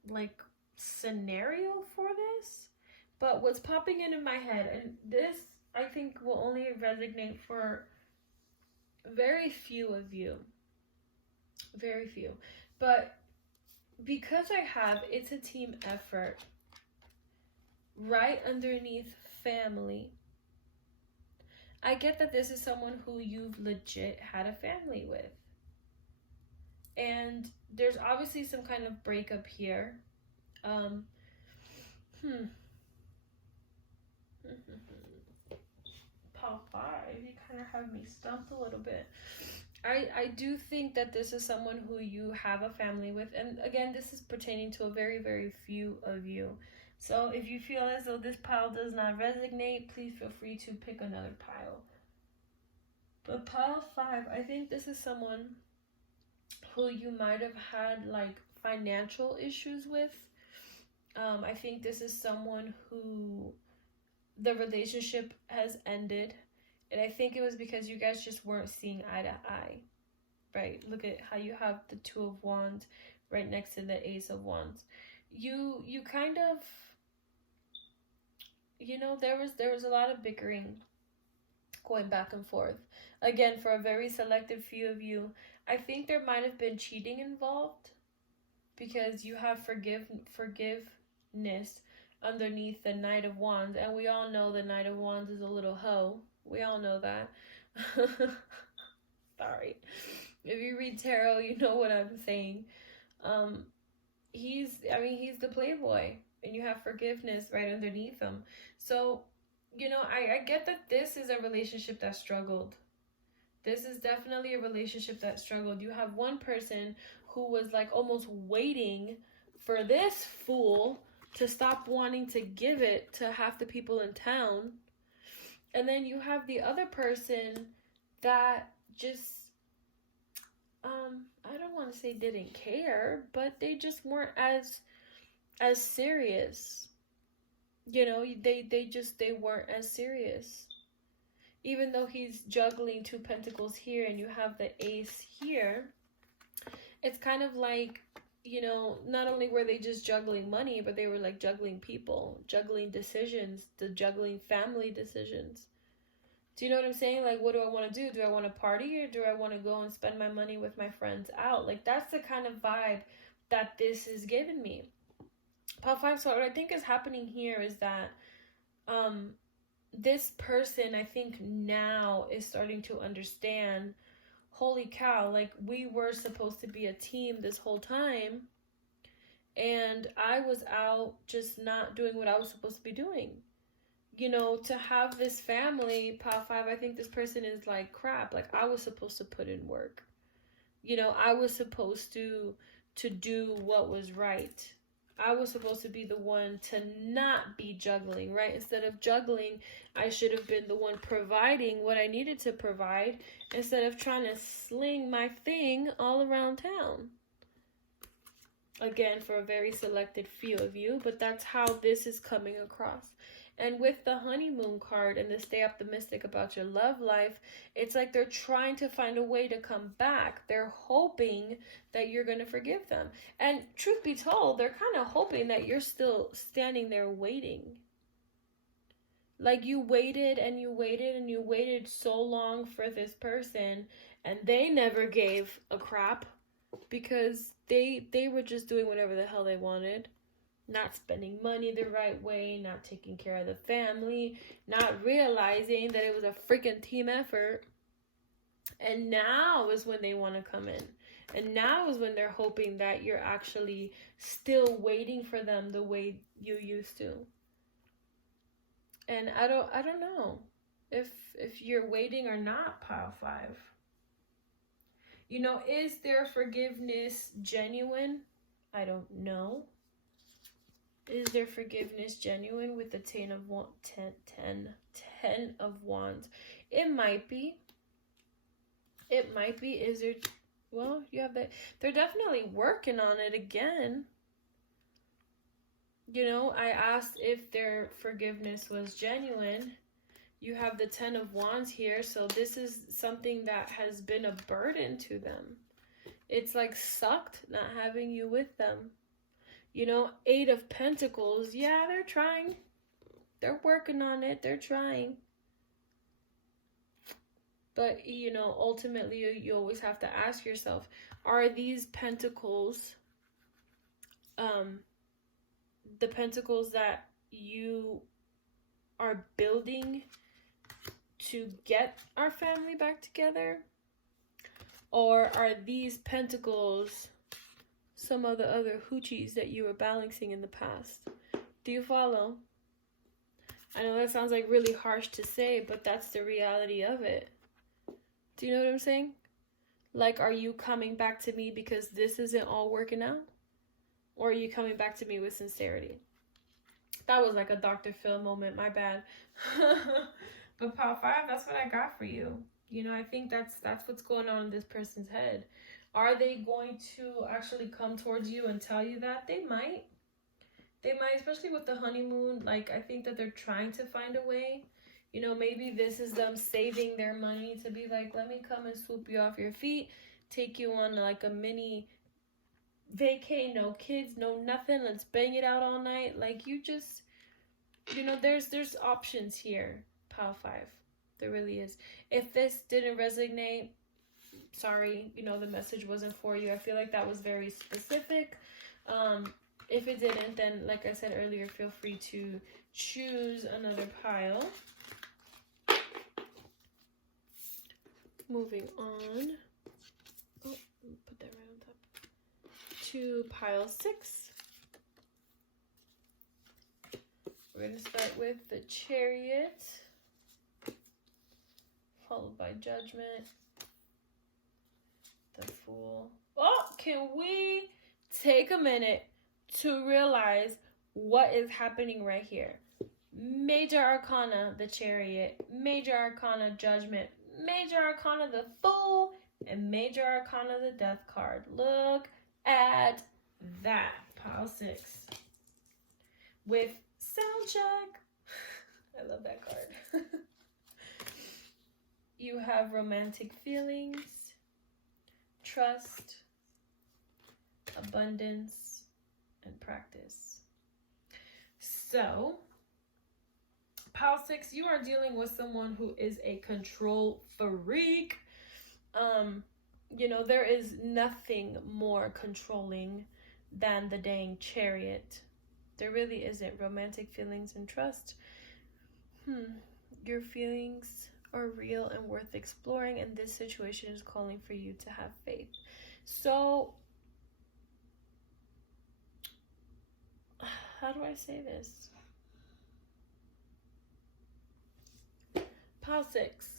like scenario for this, but what's popping into my head, and this I think will only resonate for very few of you, very few, but because I have it's a team effort right underneath family, I get that this is someone who you've legit had a family with. And there's obviously some kind of breakup here. Pile 5, you kind of have me stumped a little bit. I do think that this is someone who you have a family with. And again, this is pertaining to a very, very few of you. So if you feel as though this pile does not resonate, please feel free to pick another pile. But pile 5, I think this is someone who you might have had like financial issues with. I think this is someone who the relationship has ended. And I think it was because you guys just weren't seeing eye to eye. Right? Look at how you have the Two of Wands right next to the Ace of Wands. You kind of, you know, there was a lot of bickering going back and forth. Again, for a very selective few of you, I think there might have been cheating involved because you have forgiveness underneath the Knight of Wands, and we all know the Knight of Wands is a little hoe. We all know that. Sorry. If you read tarot, you know what I'm saying. He's the playboy, and you have forgiveness right underneath him. So, you know, I get that this is a relationship that struggled. This is definitely a relationship that struggled. You have one person who was like almost waiting for this fool to stop wanting to give it to half the people in town. And then you have the other person that just, I don't want to say didn't care, but they just weren't as serious. You know, they weren't as serious. Even though he's juggling 2 pentacles here and you have the Ace here, it's kind of like, you know, not only were they just juggling money, but they were like juggling people, juggling decisions, juggling family decisions. Do you know what I'm saying? Like, what do I want to do? Do I want to party or do I want to go and spend my money with my friends out? Like, that's the kind of vibe that this is giving me. Pile 5, so what I think is happening here is that this person, I think now is starting to understand, holy cow, like we were supposed to be a team this whole time. And I was out just not doing what I was supposed to be doing. You know, to have this family, pile 5, I think this person is like, crap, like I was supposed to put in work. You know, I was supposed to do what was right. I was supposed to be the one to not be juggling, right? Instead of juggling, I should have been the one providing what I needed to provide instead of trying to sling my thing all around town. Again, for a very selected few of you, but that's how this is coming across. And with the honeymoon card and the stay optimistic about your love life, it's like they're trying to find a way to come back. They're hoping that you're going to forgive them. And truth be told, they're kind of hoping that you're still standing there waiting. Like you waited and you waited and you waited so long for this person, and they never gave a crap because they were just doing whatever the hell they wanted. Not spending money the right way, not taking care of the family, not realizing that it was a freaking team effort. And now is when they want to come in. And now is when they're hoping that you're actually still waiting for them the way you used to. And I don't know if you're waiting or not, pile 5. You know, is their forgiveness genuine? I don't know. Is their forgiveness genuine with the 10 of Wands? It might be. It might be. Is there... Well, you have that. They're definitely working on it again. You know, I asked if their forgiveness was genuine. You have the 10 of Wands here, so this is something that has been a burden to them. It's like sucked not having you with them. You know, 8 of Pentacles, yeah, they're trying. They're working on it, they're trying. But, you know, ultimately, you always have to ask yourself, are these Pentacles, the Pentacles that you are building to get our family back together? Or are these Pentacles some of the other hoochies that you were balancing in the past? Do you follow? I know that sounds like really harsh to say, but that's the reality of it. Do you know what I'm saying? Like, are you coming back to me because this isn't all working out? Or are you coming back to me with sincerity? That was like a Dr. Phil moment, my bad. But Pile 5, that's what I got for you. You know, I think that's what's going on in this person's head. Are they going to actually come towards you and tell you that? They might. They might, especially with the honeymoon. Like, I think that they're trying to find a way. You know, maybe this is them saving their money to be like, let me come and swoop you off your feet, take you on like a mini vacay, no kids, no nothing, let's bang it out all night. Like, you just, you know, there's options here, Pile 5. There really is. If this didn't resonate, sorry, you know, the message wasn't for you. I feel like that was very specific. If it didn't, then like I said earlier, feel free to choose another pile. Moving on. Oh, put that right on top. To pile 6. We're going to start with the Chariot, followed by Judgment, the Fool. Oh, can we take a minute to realize what is happening right here? Major Arcana, the Chariot. Major Arcana, Judgment. Major Arcana, the Fool. And Major Arcana, the Death card. Look at that. Pile 6. With Sound Check. I love that card. You have romantic feelings, trust, abundance, and practice. So, Pile 6, you are dealing with someone who is a control freak. You know, there is nothing more controlling than the dang Chariot. There really isn't. Romantic feelings and trust. Your feelings are real and worth exploring, and this situation is calling for you to have faith. So, how do I say this? Pile 6.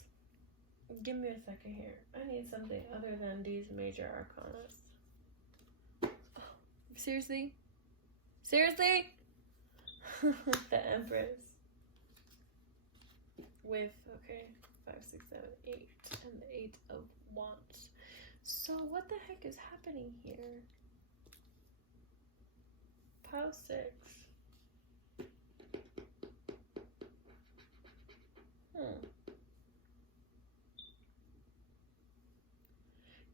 Give me a second here. I need something other than these major arcanas. Oh, seriously? Seriously? The Empress. With, okay, 5, 6, 7, 8, and the 8 of Wands. So what the heck is happening here? Pile 6.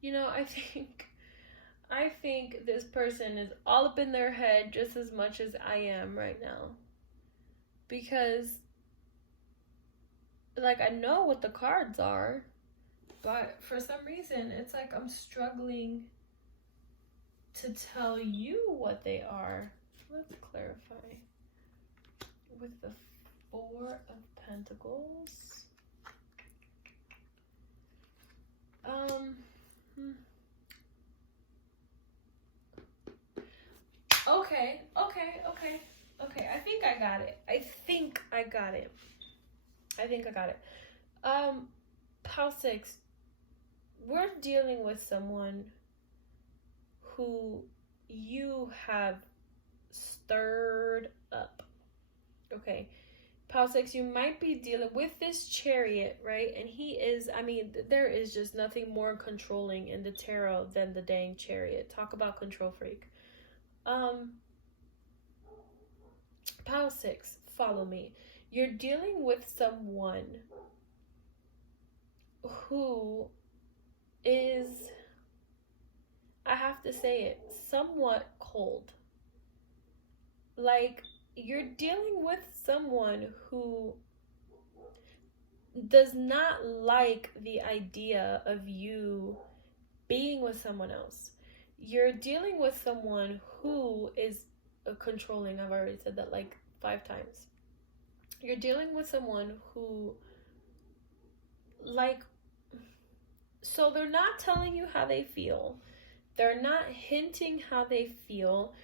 You know, I think this person is all up in their head just as much as I am right now. Because, like, I know what the cards are, but for some reason, it's like I'm struggling to tell you what they are. Let's clarify. With the Four of Pentacles. Okay. I think I got it. Pal 6, we're dealing with someone who you have stirred up. Okay. Pal 6, you might be dealing with this Chariot, right? And he is, I mean, there is just nothing more controlling in the tarot than the dang Chariot. Talk about control freak. Pal 6, follow me. You're dealing with someone who is, I have to say it, somewhat cold. Like, you're dealing with someone who does not like the idea of you being with someone else. You're dealing with someone who is controlling. I've already said that like 5 times. You're dealing with someone who, like, so they're not telling you how they feel. They're not hinting how they feel.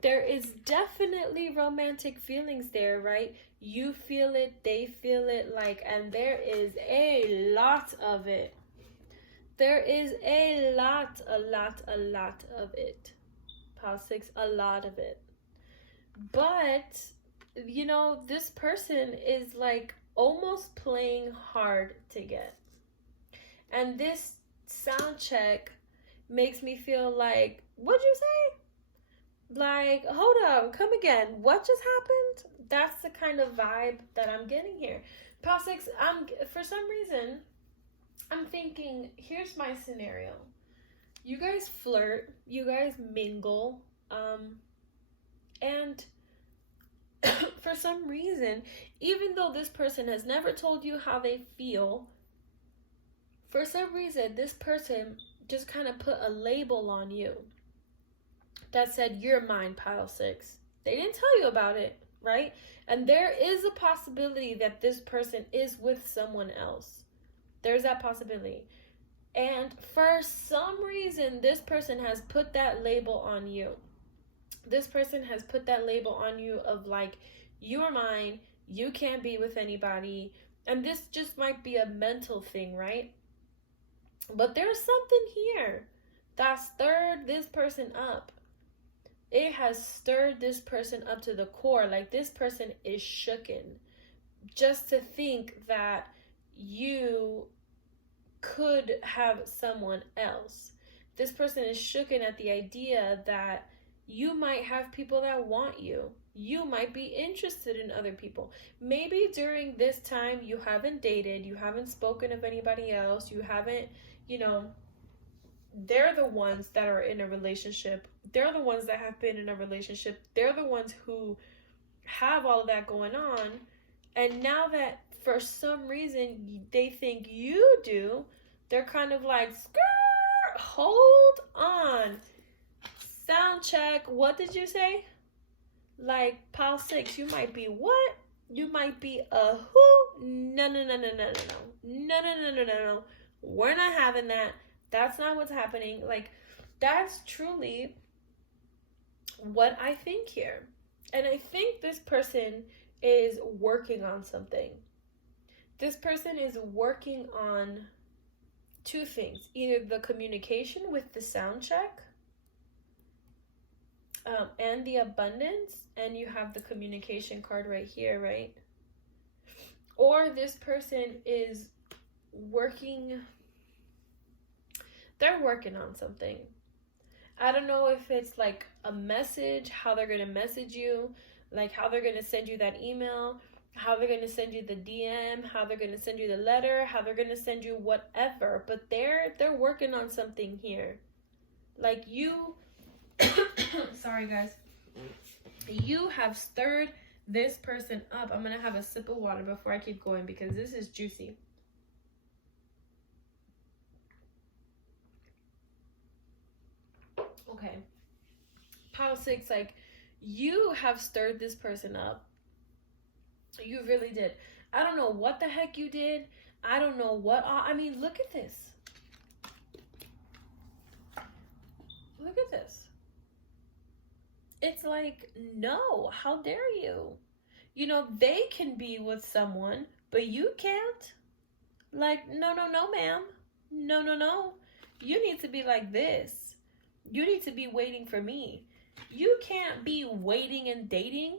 There is definitely romantic feelings there, right? You feel it, they feel it, like, and there is a lot of it. There is a lot of it. Pal 6, a lot of it. But, you know, this person is like almost playing hard to get. And this sound check makes me feel like, what'd you say? Like, hold up, come again. What just happened? That's the kind of vibe that I'm getting here. Pal 6, for some reason, I'm thinking, here's my scenario. You guys flirt, you guys mingle, and for some reason, even though this person has never told you how they feel, for some reason, this person just kind of put a label on you that said, you're mine, Pile 6. They didn't tell you about it, right? And there is a possibility that this person is with someone else. There's that possibility. And for some reason, this person has put that label on you. This person has put that label on you of like, you are mine, you can't be with anybody. And this just might be a mental thing, right? But there's something here that stirred this person up. It has stirred this person up to the core. Like, this person is shooken just to think that you could have someone else. This person is shooken at the idea that you might have people that want you. You might be interested in other people. Maybe during this time you haven't dated, you haven't spoken of anybody else, you haven't, you know, they're the ones that are in a relationship. They're the ones that have been in a relationship. They're the ones who have all of that going on. And now that for some reason they think you do, they're kind of like, skirt, hold on. Sound check. What did you say? Like, Pal 6, you might be what? You might be a who? No. We're not having that. That's not what's happening. Like, that's truly what I think here. And I think this person is working on something. This person is working on 2 things. Either the communication with the sound check, and the abundance, and you have the communication card right here, right? Or this person is working, they're working on something. I don't know if it's like a message, how they're going to message you, like how they're going to send you that email, how they're going to send you the DM, how they're going to send you the letter, how they're going to send you whatever. But they're working on something here. Like you, sorry guys, you have stirred this person up. I'm going to have a sip of water before I keep going because this is juicy. Okay. Pile 6, like, you have stirred this person up. You really did. I don't know what the heck you did. I don't know what. I mean, look at this. Look at this. It's like, no, how dare you? You know, they can be with someone, but you can't. Like, no, ma'am. No. You need to be like this. You need to be waiting for me. You can't be waiting and dating.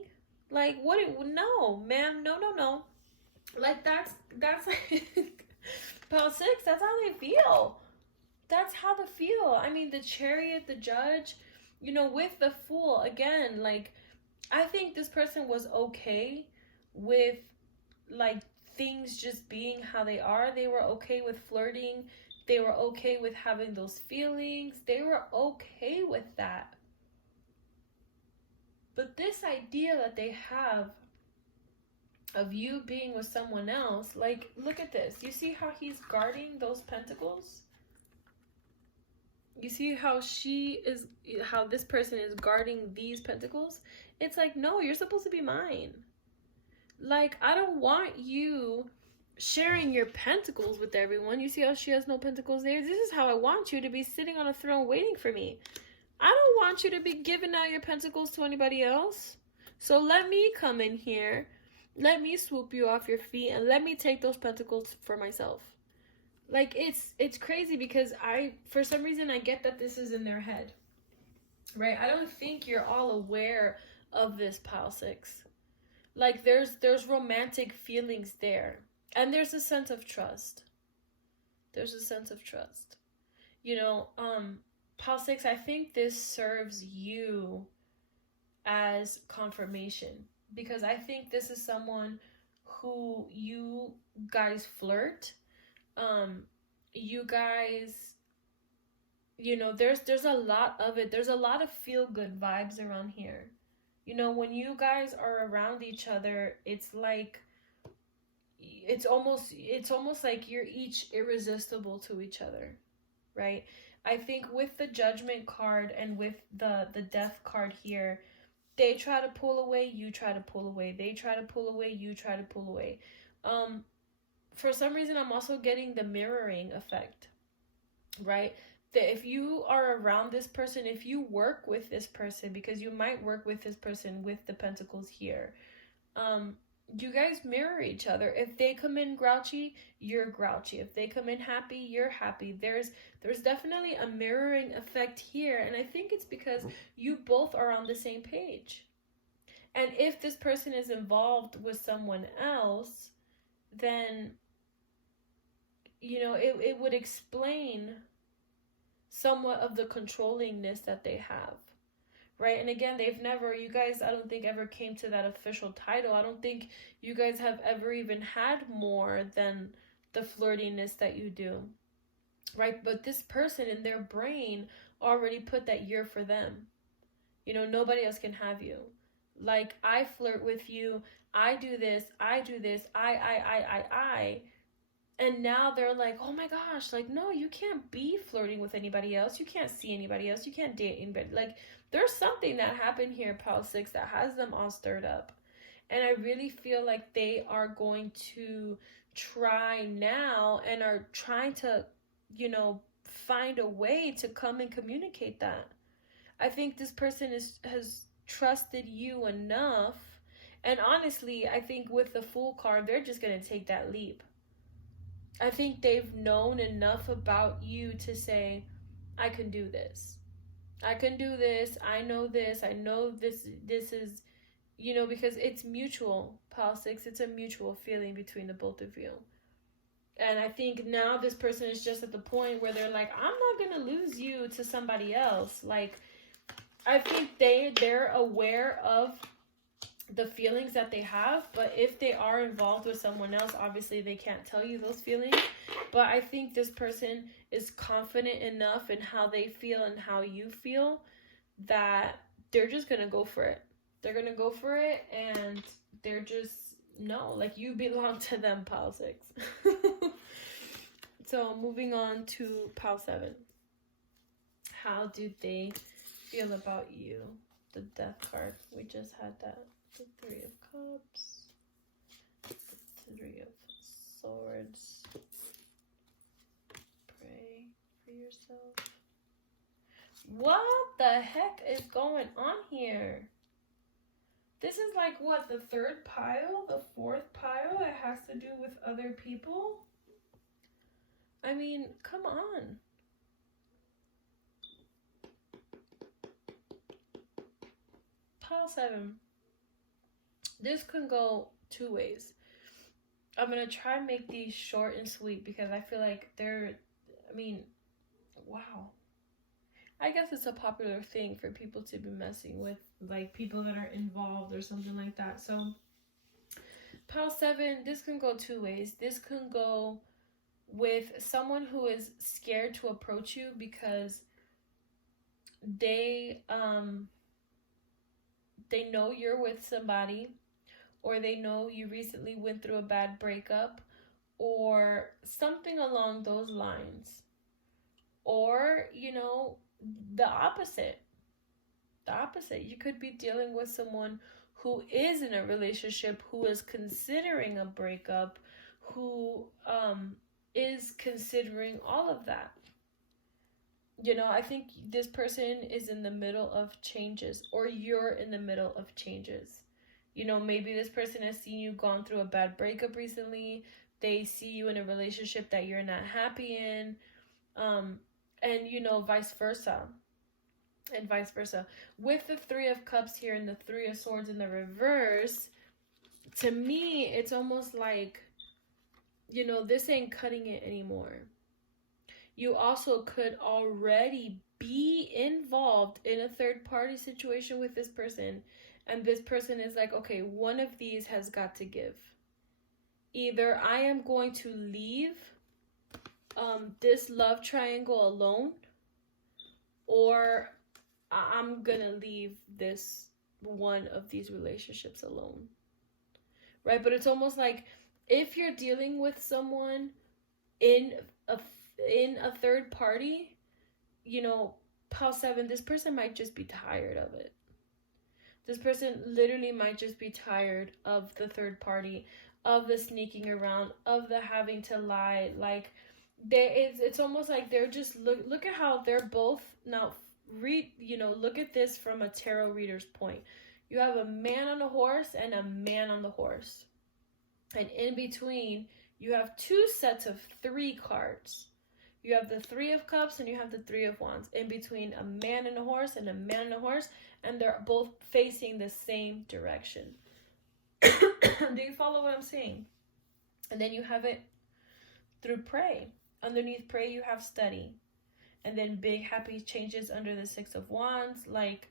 Like, what? No, ma'am. No. Like, that's like, Pile 6, that's how they feel. That's how they feel. I mean, the Chariot, the Judge, you know, with the Fool, again, like, I think this person was okay with, like, things just being how they are. They were okay with flirting. They were okay with having those feelings. They were okay with that. But this idea that they have of you being with someone else, like, look at this. You see how he's guarding those pentacles? You see how how this person is guarding these pentacles? It's like, no, you're supposed to be mine. Like, I don't want you sharing your pentacles with everyone. You see how she has no pentacles there? This is how I want you to be sitting on a throne waiting for me. I don't want you to be giving out your pentacles to anybody else. So let me come in here. Let me swoop you off your feet and let me take those pentacles for myself. Like, it's crazy because for some reason, I get that this is in their head, right? I don't think you're all aware of this, Pile 6. Like, there's romantic feelings there. And there's a sense of trust. There's a sense of trust. You know, Pile 6, I think this serves you as confirmation. Because I think this is someone who you guys flirt. You guys, you know, there's a lot of it. There's a lot of feel-good vibes around here. You know, when you guys are around each other, it's like, it's almost like you're each irresistible to each other, right? I think with the Judgment card and with the Death card here, they try to pull away, you try to pull away. They try to pull away, you try to pull away. For some reason, I'm also getting the mirroring effect, right? That if you are around this person, if you work with this person, because you might work with this person with the Pentacles here, you guys mirror each other. If they come in grouchy, you're grouchy. If they come in happy, you're happy. There's definitely a mirroring effect here, and I think it's because you both are on the same page. And if this person is involved with someone else, then, you know, it would explain somewhat of the controllingness that they have. Right? And again, you guys, I don't think ever came to that official title. I don't think you guys have ever even had more than the flirtiness that you do. Right? But this person in their brain already put that you're for them. You know, nobody else can have you. Like, I flirt with you. I do this. I. And now they're like, oh my gosh, like, no, you can't be flirting with anybody else. You can't see anybody else. You can't date anybody. Like, there's something that happened here, Pile 6, that has them all stirred up. And I really feel like they are going to try now and are trying to, you know, find a way to come and communicate that. I think this person has trusted you enough. And honestly, I think with the Fool card, they're just going to take that leap. I think they've known enough about you to say, I can do this. I can do this. I know this. I know this is, you know, because it's mutual, Pile 6. It's a mutual feeling between the both of you. And I think now this person is just at the point where they're like, I'm not going to lose you to somebody else. Like, I think they're aware of the feelings that they have. But if they are involved with someone else, obviously they can't tell you those feelings. But I think this person is confident enough in how they feel and how you feel that they're just gonna go for it. They're gonna go for it, and they're just, no, like, you belong to them, pile 6. So moving on to pile 7. How do they feel about you? The Death card. We just had that. The 3 of Cups. The 3 of Swords. Pray for yourself. What the heck is going on here? This is like, what, the 3rd pile? The 4th pile that has to do with other people? I mean, come on. Pile 7. This can go 2 ways. I'm going to try and make these short and sweet because I feel like wow. I guess it's a popular thing for people to be messing with, like, people that are involved or something like that. So, pile 7, this can go 2 ways. This can go with someone who is scared to approach you because they know you're with somebody, or they know you recently went through a bad breakup, or something along those lines. Or, the opposite. You could be dealing with someone who is in a relationship, who is considering a breakup, who is considering all of that. I think this person is in the middle of changes, or you're in the middle of changes. Maybe this person has seen you gone through a bad breakup recently. They see you in a relationship that you're not happy in. And vice versa. And vice versa. With the 3 of Cups here and the 3 of Swords in the reverse, to me, it's almost like, this ain't cutting it anymore. You also could already be involved in a third-party situation with this person, and this person is like, okay, one of these has got to give. Either I am going to leave this love triangle alone, or I'm gonna leave this one of these relationships alone, right? But it's almost like, if you're dealing with someone in a third party, pile 7, this person might just be tired of it. This person literally might just be tired of the third party, of the sneaking around, of the having to lie. Like, it's almost like they're just, look at how they're both now. Look at this from a tarot reader's point. You have a man on a horse and a man on the horse, and in between you have 2 sets of 3 cards. You have the 3 of Cups and you have the 3 of Wands. In between, a man and a horse and a man and a horse, and they're both facing the same direction. Do you follow what I'm saying? And then you have it through pray. Underneath pray, you have study. And then big happy changes under the 6 of Wands. Like,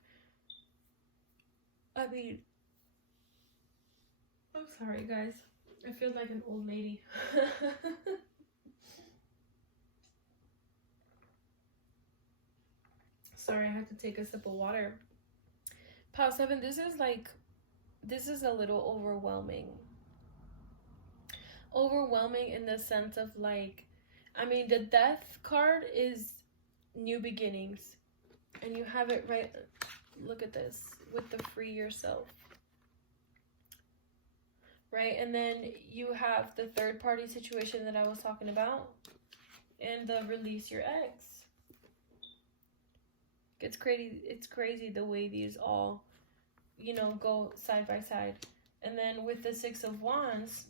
I'm sorry, guys. I feel like an old lady. Sorry, I had to take a sip of water. Pile 7, this is a little overwhelming. Overwhelming in the sense of, like, the Death card is new beginnings. And you have it right, look at this, with the free yourself. Right? And then you have the third party situation that I was talking about, and the release your ex. It's crazy the way these all, go side by side. And then with the 6 of Wands,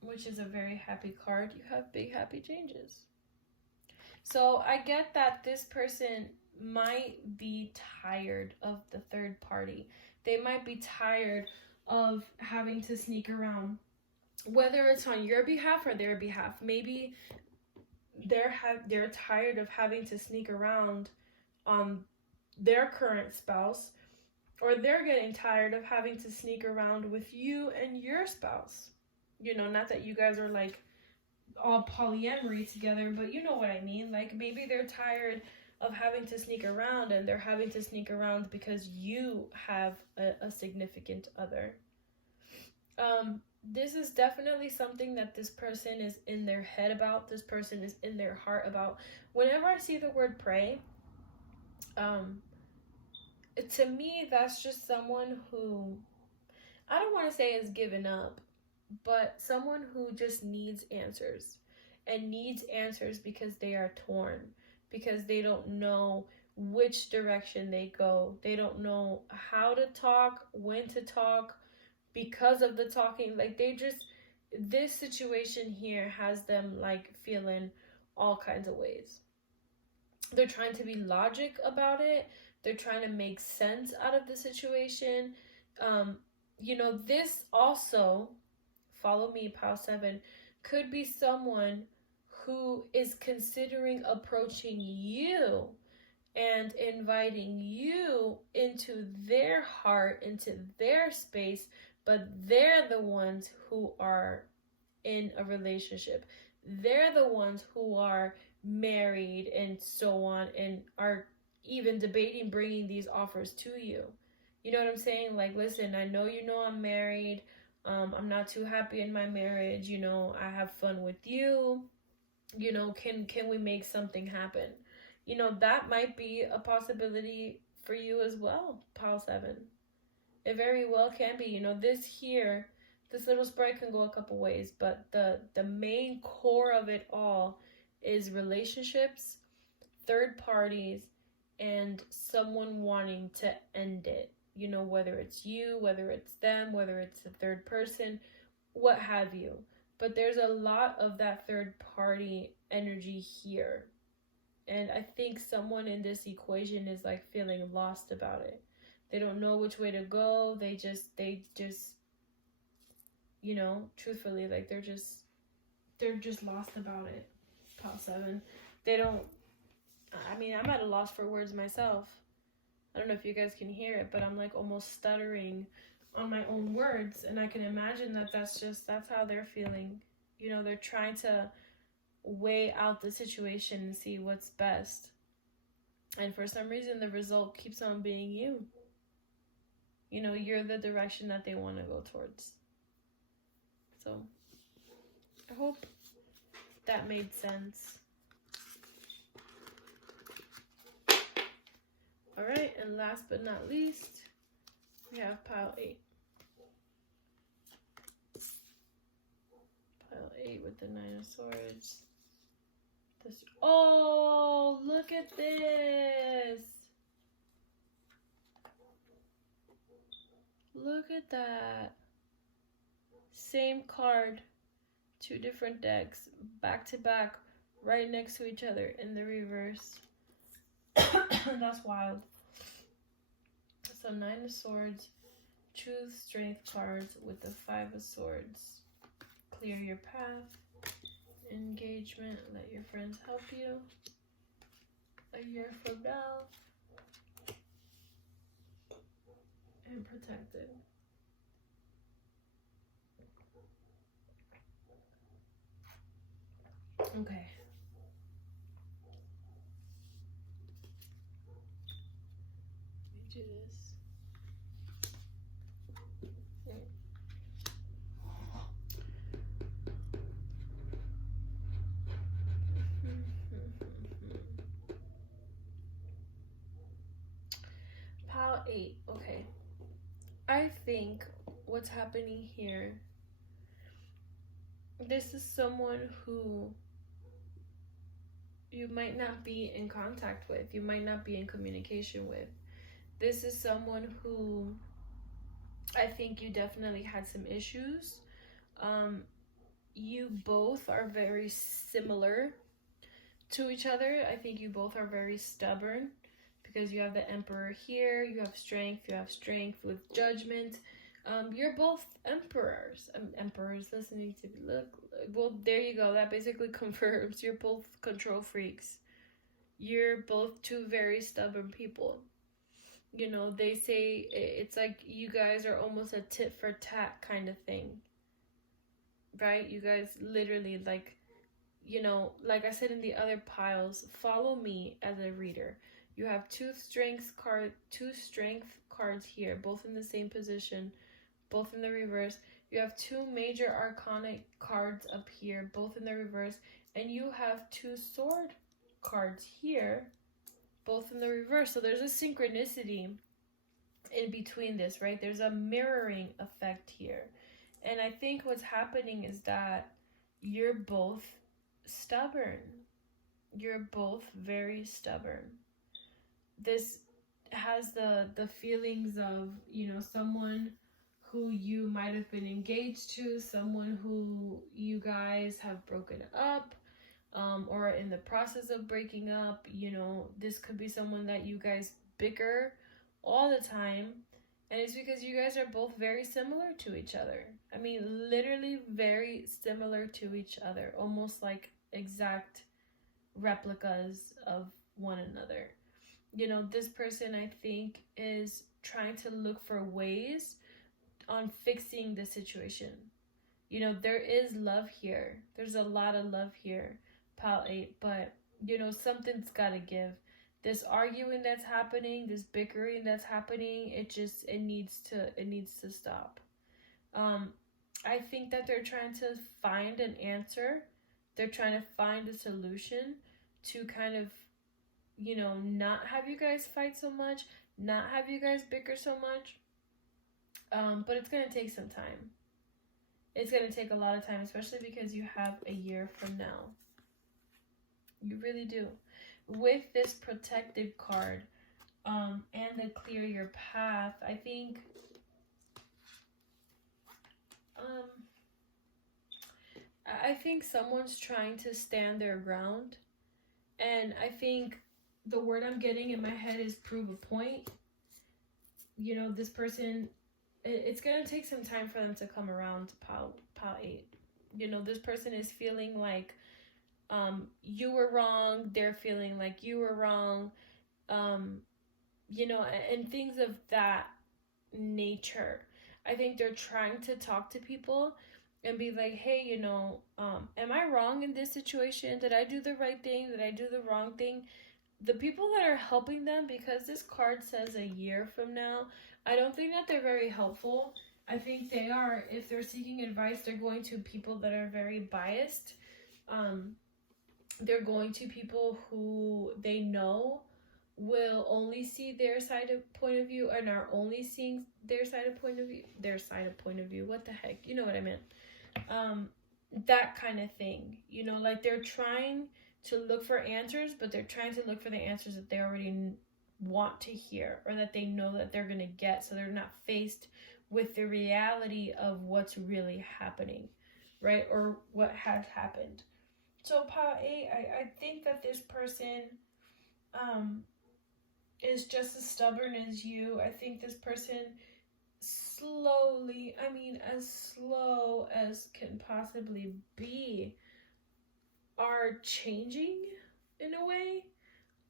which is a very happy card, you have big happy changes. So I get that this person might be tired of the third party. They might be tired of having to sneak around, whether it's on your behalf or their behalf. Maybe they're tired of having to sneak around on their current spouse, or they're getting tired of having to sneak around with you and your spouse. You know, not that you guys are like all polyamory together, but you know what I mean. Like maybe they're tired of having to sneak around, and they're having to sneak around because you have a significant other. This is definitely something that this person is in their head about. This person is in their heart about. Whenever I see the word pray, to me, that's just someone who, I don't want to say is given up, but someone who just needs answers, and needs answers because they are torn, because they don't know which direction they go. They don't know how to talk, when to talk, because of the talking. Like they just, this situation here has them like feeling all kinds of ways. They're trying to be logic about it. They're trying to make sense out of the situation. You know, this also, follow me, Pile 7, could be someone who is considering approaching you and inviting you into their heart, into their space, but they're the ones who are in a relationship. They're the ones who are married and so on, and are even debating bringing these offers to you. You know what I'm saying? Like, listen, I know you know I'm married. I'm not too happy in my marriage. You know, I have fun with you. You know, can we make something happen? You know, that might be a possibility for you as well, Pile 7. It very well can be. You know, this little sprite can go a couple ways, but the main core of it all is relationships, third parties, and someone wanting to end it. You know, whether it's you, whether it's them, whether it's the third person, what have you. But there's a lot of that third party energy here. And I think someone in this equation is like feeling lost about it. They don't know which way to go. They just, you know, truthfully, like they're just lost about it. Pile 7. They don't, I mean, I'm at a loss for words myself. I don't know if you guys can hear it, but I'm like almost stuttering on my own words. And I can imagine that's how they're feeling. You know, they're trying to weigh out the situation and see what's best. And for some reason, the result keeps on being you. You know, you're the direction that they want to go towards. So, I hope that made sense. Alright, and last but not least, we have pile 8. Pile 8 with the 9 of Swords. Oh, look at this. Look at that. Same card, 2 different decks, back to back, right next to each other in the reverse. That's wild. So 9 of Swords, choose strength cards with the 5 of Swords. Clear your path. Engagement, let your friends help you. A year from now. And protected. Okay. Let me do this. Pile 8. Okay. I think what's happening here, this is someone who you might not be in contact with. You might not be in communication with. This is someone who I think you definitely had some issues. You both are very similar to each other. I think you both are very stubborn because you have the Emperor here. You have strength with Judgment. You're both emperors. Emperors listening to me. Look, well, there you go. That basically confirms you're both control freaks. You're both 2 very stubborn people. You know, they say it's like you guys are almost a tit for tat kind of thing, right? You guys literally, like, you know, like I said in the other piles, follow me as a reader. You have two strength cards here, both in the same position, both in the reverse. You have two major arcana cards up here, both in the reverse, and you have two sword cards here, both in the reverse. So there's a synchronicity in between this, right? There's a mirroring effect here. And I think what's happening is that you're both stubborn. You're both very stubborn. This has the feelings of, you know, someone who you might have been engaged to, someone who you guys have broken up, or in the process of breaking up. You know, this could be someone that you guys bicker all the time, and it's because you guys are both very similar to each other. I mean, literally very similar to each other, almost like exact replicas of one another. You know, this person, I think, is trying to look for ways on fixing the situation. You know, there is love here. There's a lot of love here, Pal 8, but, you know, something's got to give. This arguing that's happening, this bickering that's happening, it needs to stop. I think that they're trying to find an answer. They're trying to find a solution to kind of, you know, not have you guys fight so much, not have you guys bicker so much. But it's going to take some time. It's going to take a lot of time, especially because you have a year from now. You really do. With this protective card, and the clear your path, I think, someone's trying to stand their ground. And I think the word I'm getting in my head is prove a point. You know, this person, it's going to take some time for them to come around to Pal 8. You know, this person is feeling like you were wrong. They're feeling like you were wrong. You know, and things of that nature. I think they're trying to talk to people and be like, hey, you know, am I wrong in this situation? Did I do the right thing? Did I do the wrong thing? The people that are helping them, because this card says a year from now, I don't think that they're very helpful. I think they are, if they're seeking advice, they're going to people that are very biased. They're going to people who they know will only see their side of point of view and are only seeing their side of point of view. What the heck? You know what I meant. That kind of thing. You know, like they're trying to look for answers, but they're trying to look for the answers that they already want to hear or that they know that they're going to get, so they're not faced with the reality of what's really happening, right? Or what has happened. So, Pile 8, I think that this person is just as stubborn as you. I think this person slowly, I mean, as slow as can possibly be, are changing in a way,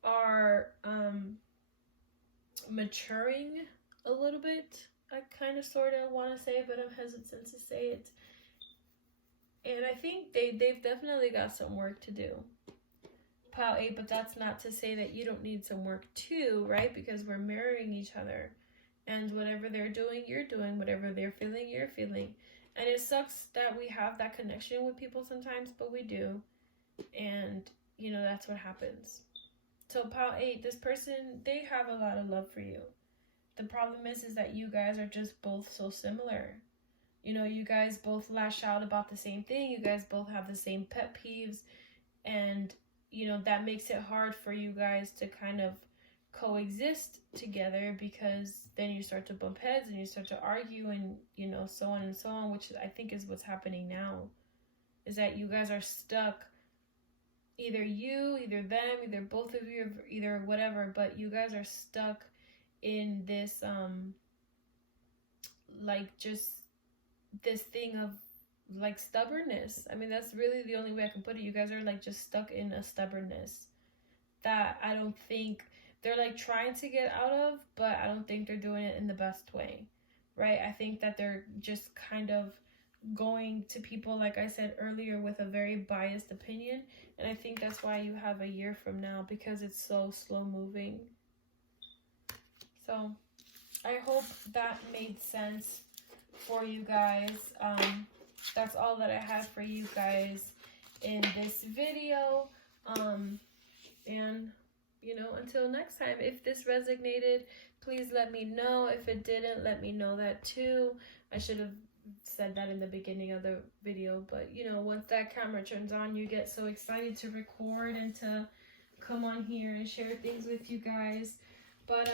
are maturing a little bit. I kind of sort of want to say it, but I'm hesitant to say it. And I think they've definitely got some work to do. Pile 8, but that's not to say that you don't need some work too, right? Because we're mirroring each other. And whatever they're doing, you're doing. Whatever they're feeling, you're feeling. And it sucks that we have that connection with people sometimes, but we do. And, you know, that's what happens. So, Pile 8, this person, they have a lot of love for you. The problem is that you guys are just both so similar. You know, you guys both lash out about the same thing. You guys both have the same pet peeves. And, you know, that makes it hard for you guys to kind of coexist together, because then you start to bump heads and you start to argue and, you know, so on and so on, which I think is what's happening now, is that you guys are stuck. Either you, either them, either both of you, either whatever, but you guys are stuck in this, like, just this thing of, like, stubbornness. I mean, that's really the only way I can put it. You guys are, like, just stuck in a stubbornness that I don't think, they're like trying to get out of, but I don't think they're doing it in the best way, right? I think that they're just kind of going to people, like I said earlier, with a very biased opinion. And I think that's why you have a year from now, because it's so slow moving. So I hope that made sense for you guys. That's all that I have for you guys in this video. And you know, until next time, if this resonated, please let me know. If it didn't, let me know that too. I should have said that in the beginning of the video, but you know, once that camera turns on, you get so excited to record and to come on here and share things with you guys. But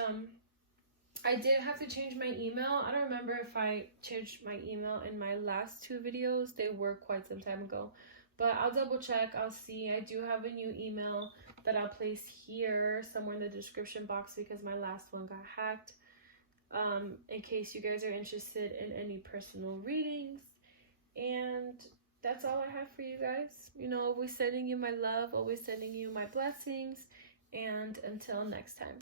I did have to change my email. I don't remember if I changed my email in my last 2 videos. They were quite some time ago, but I'll double check. I'll see. I do have a new email that I'll place here somewhere in the description box, because my last one got hacked. In case you guys are interested in any personal readings. And that's all I have for you guys. You know, always sending you my love, always sending you my blessings. And until next time.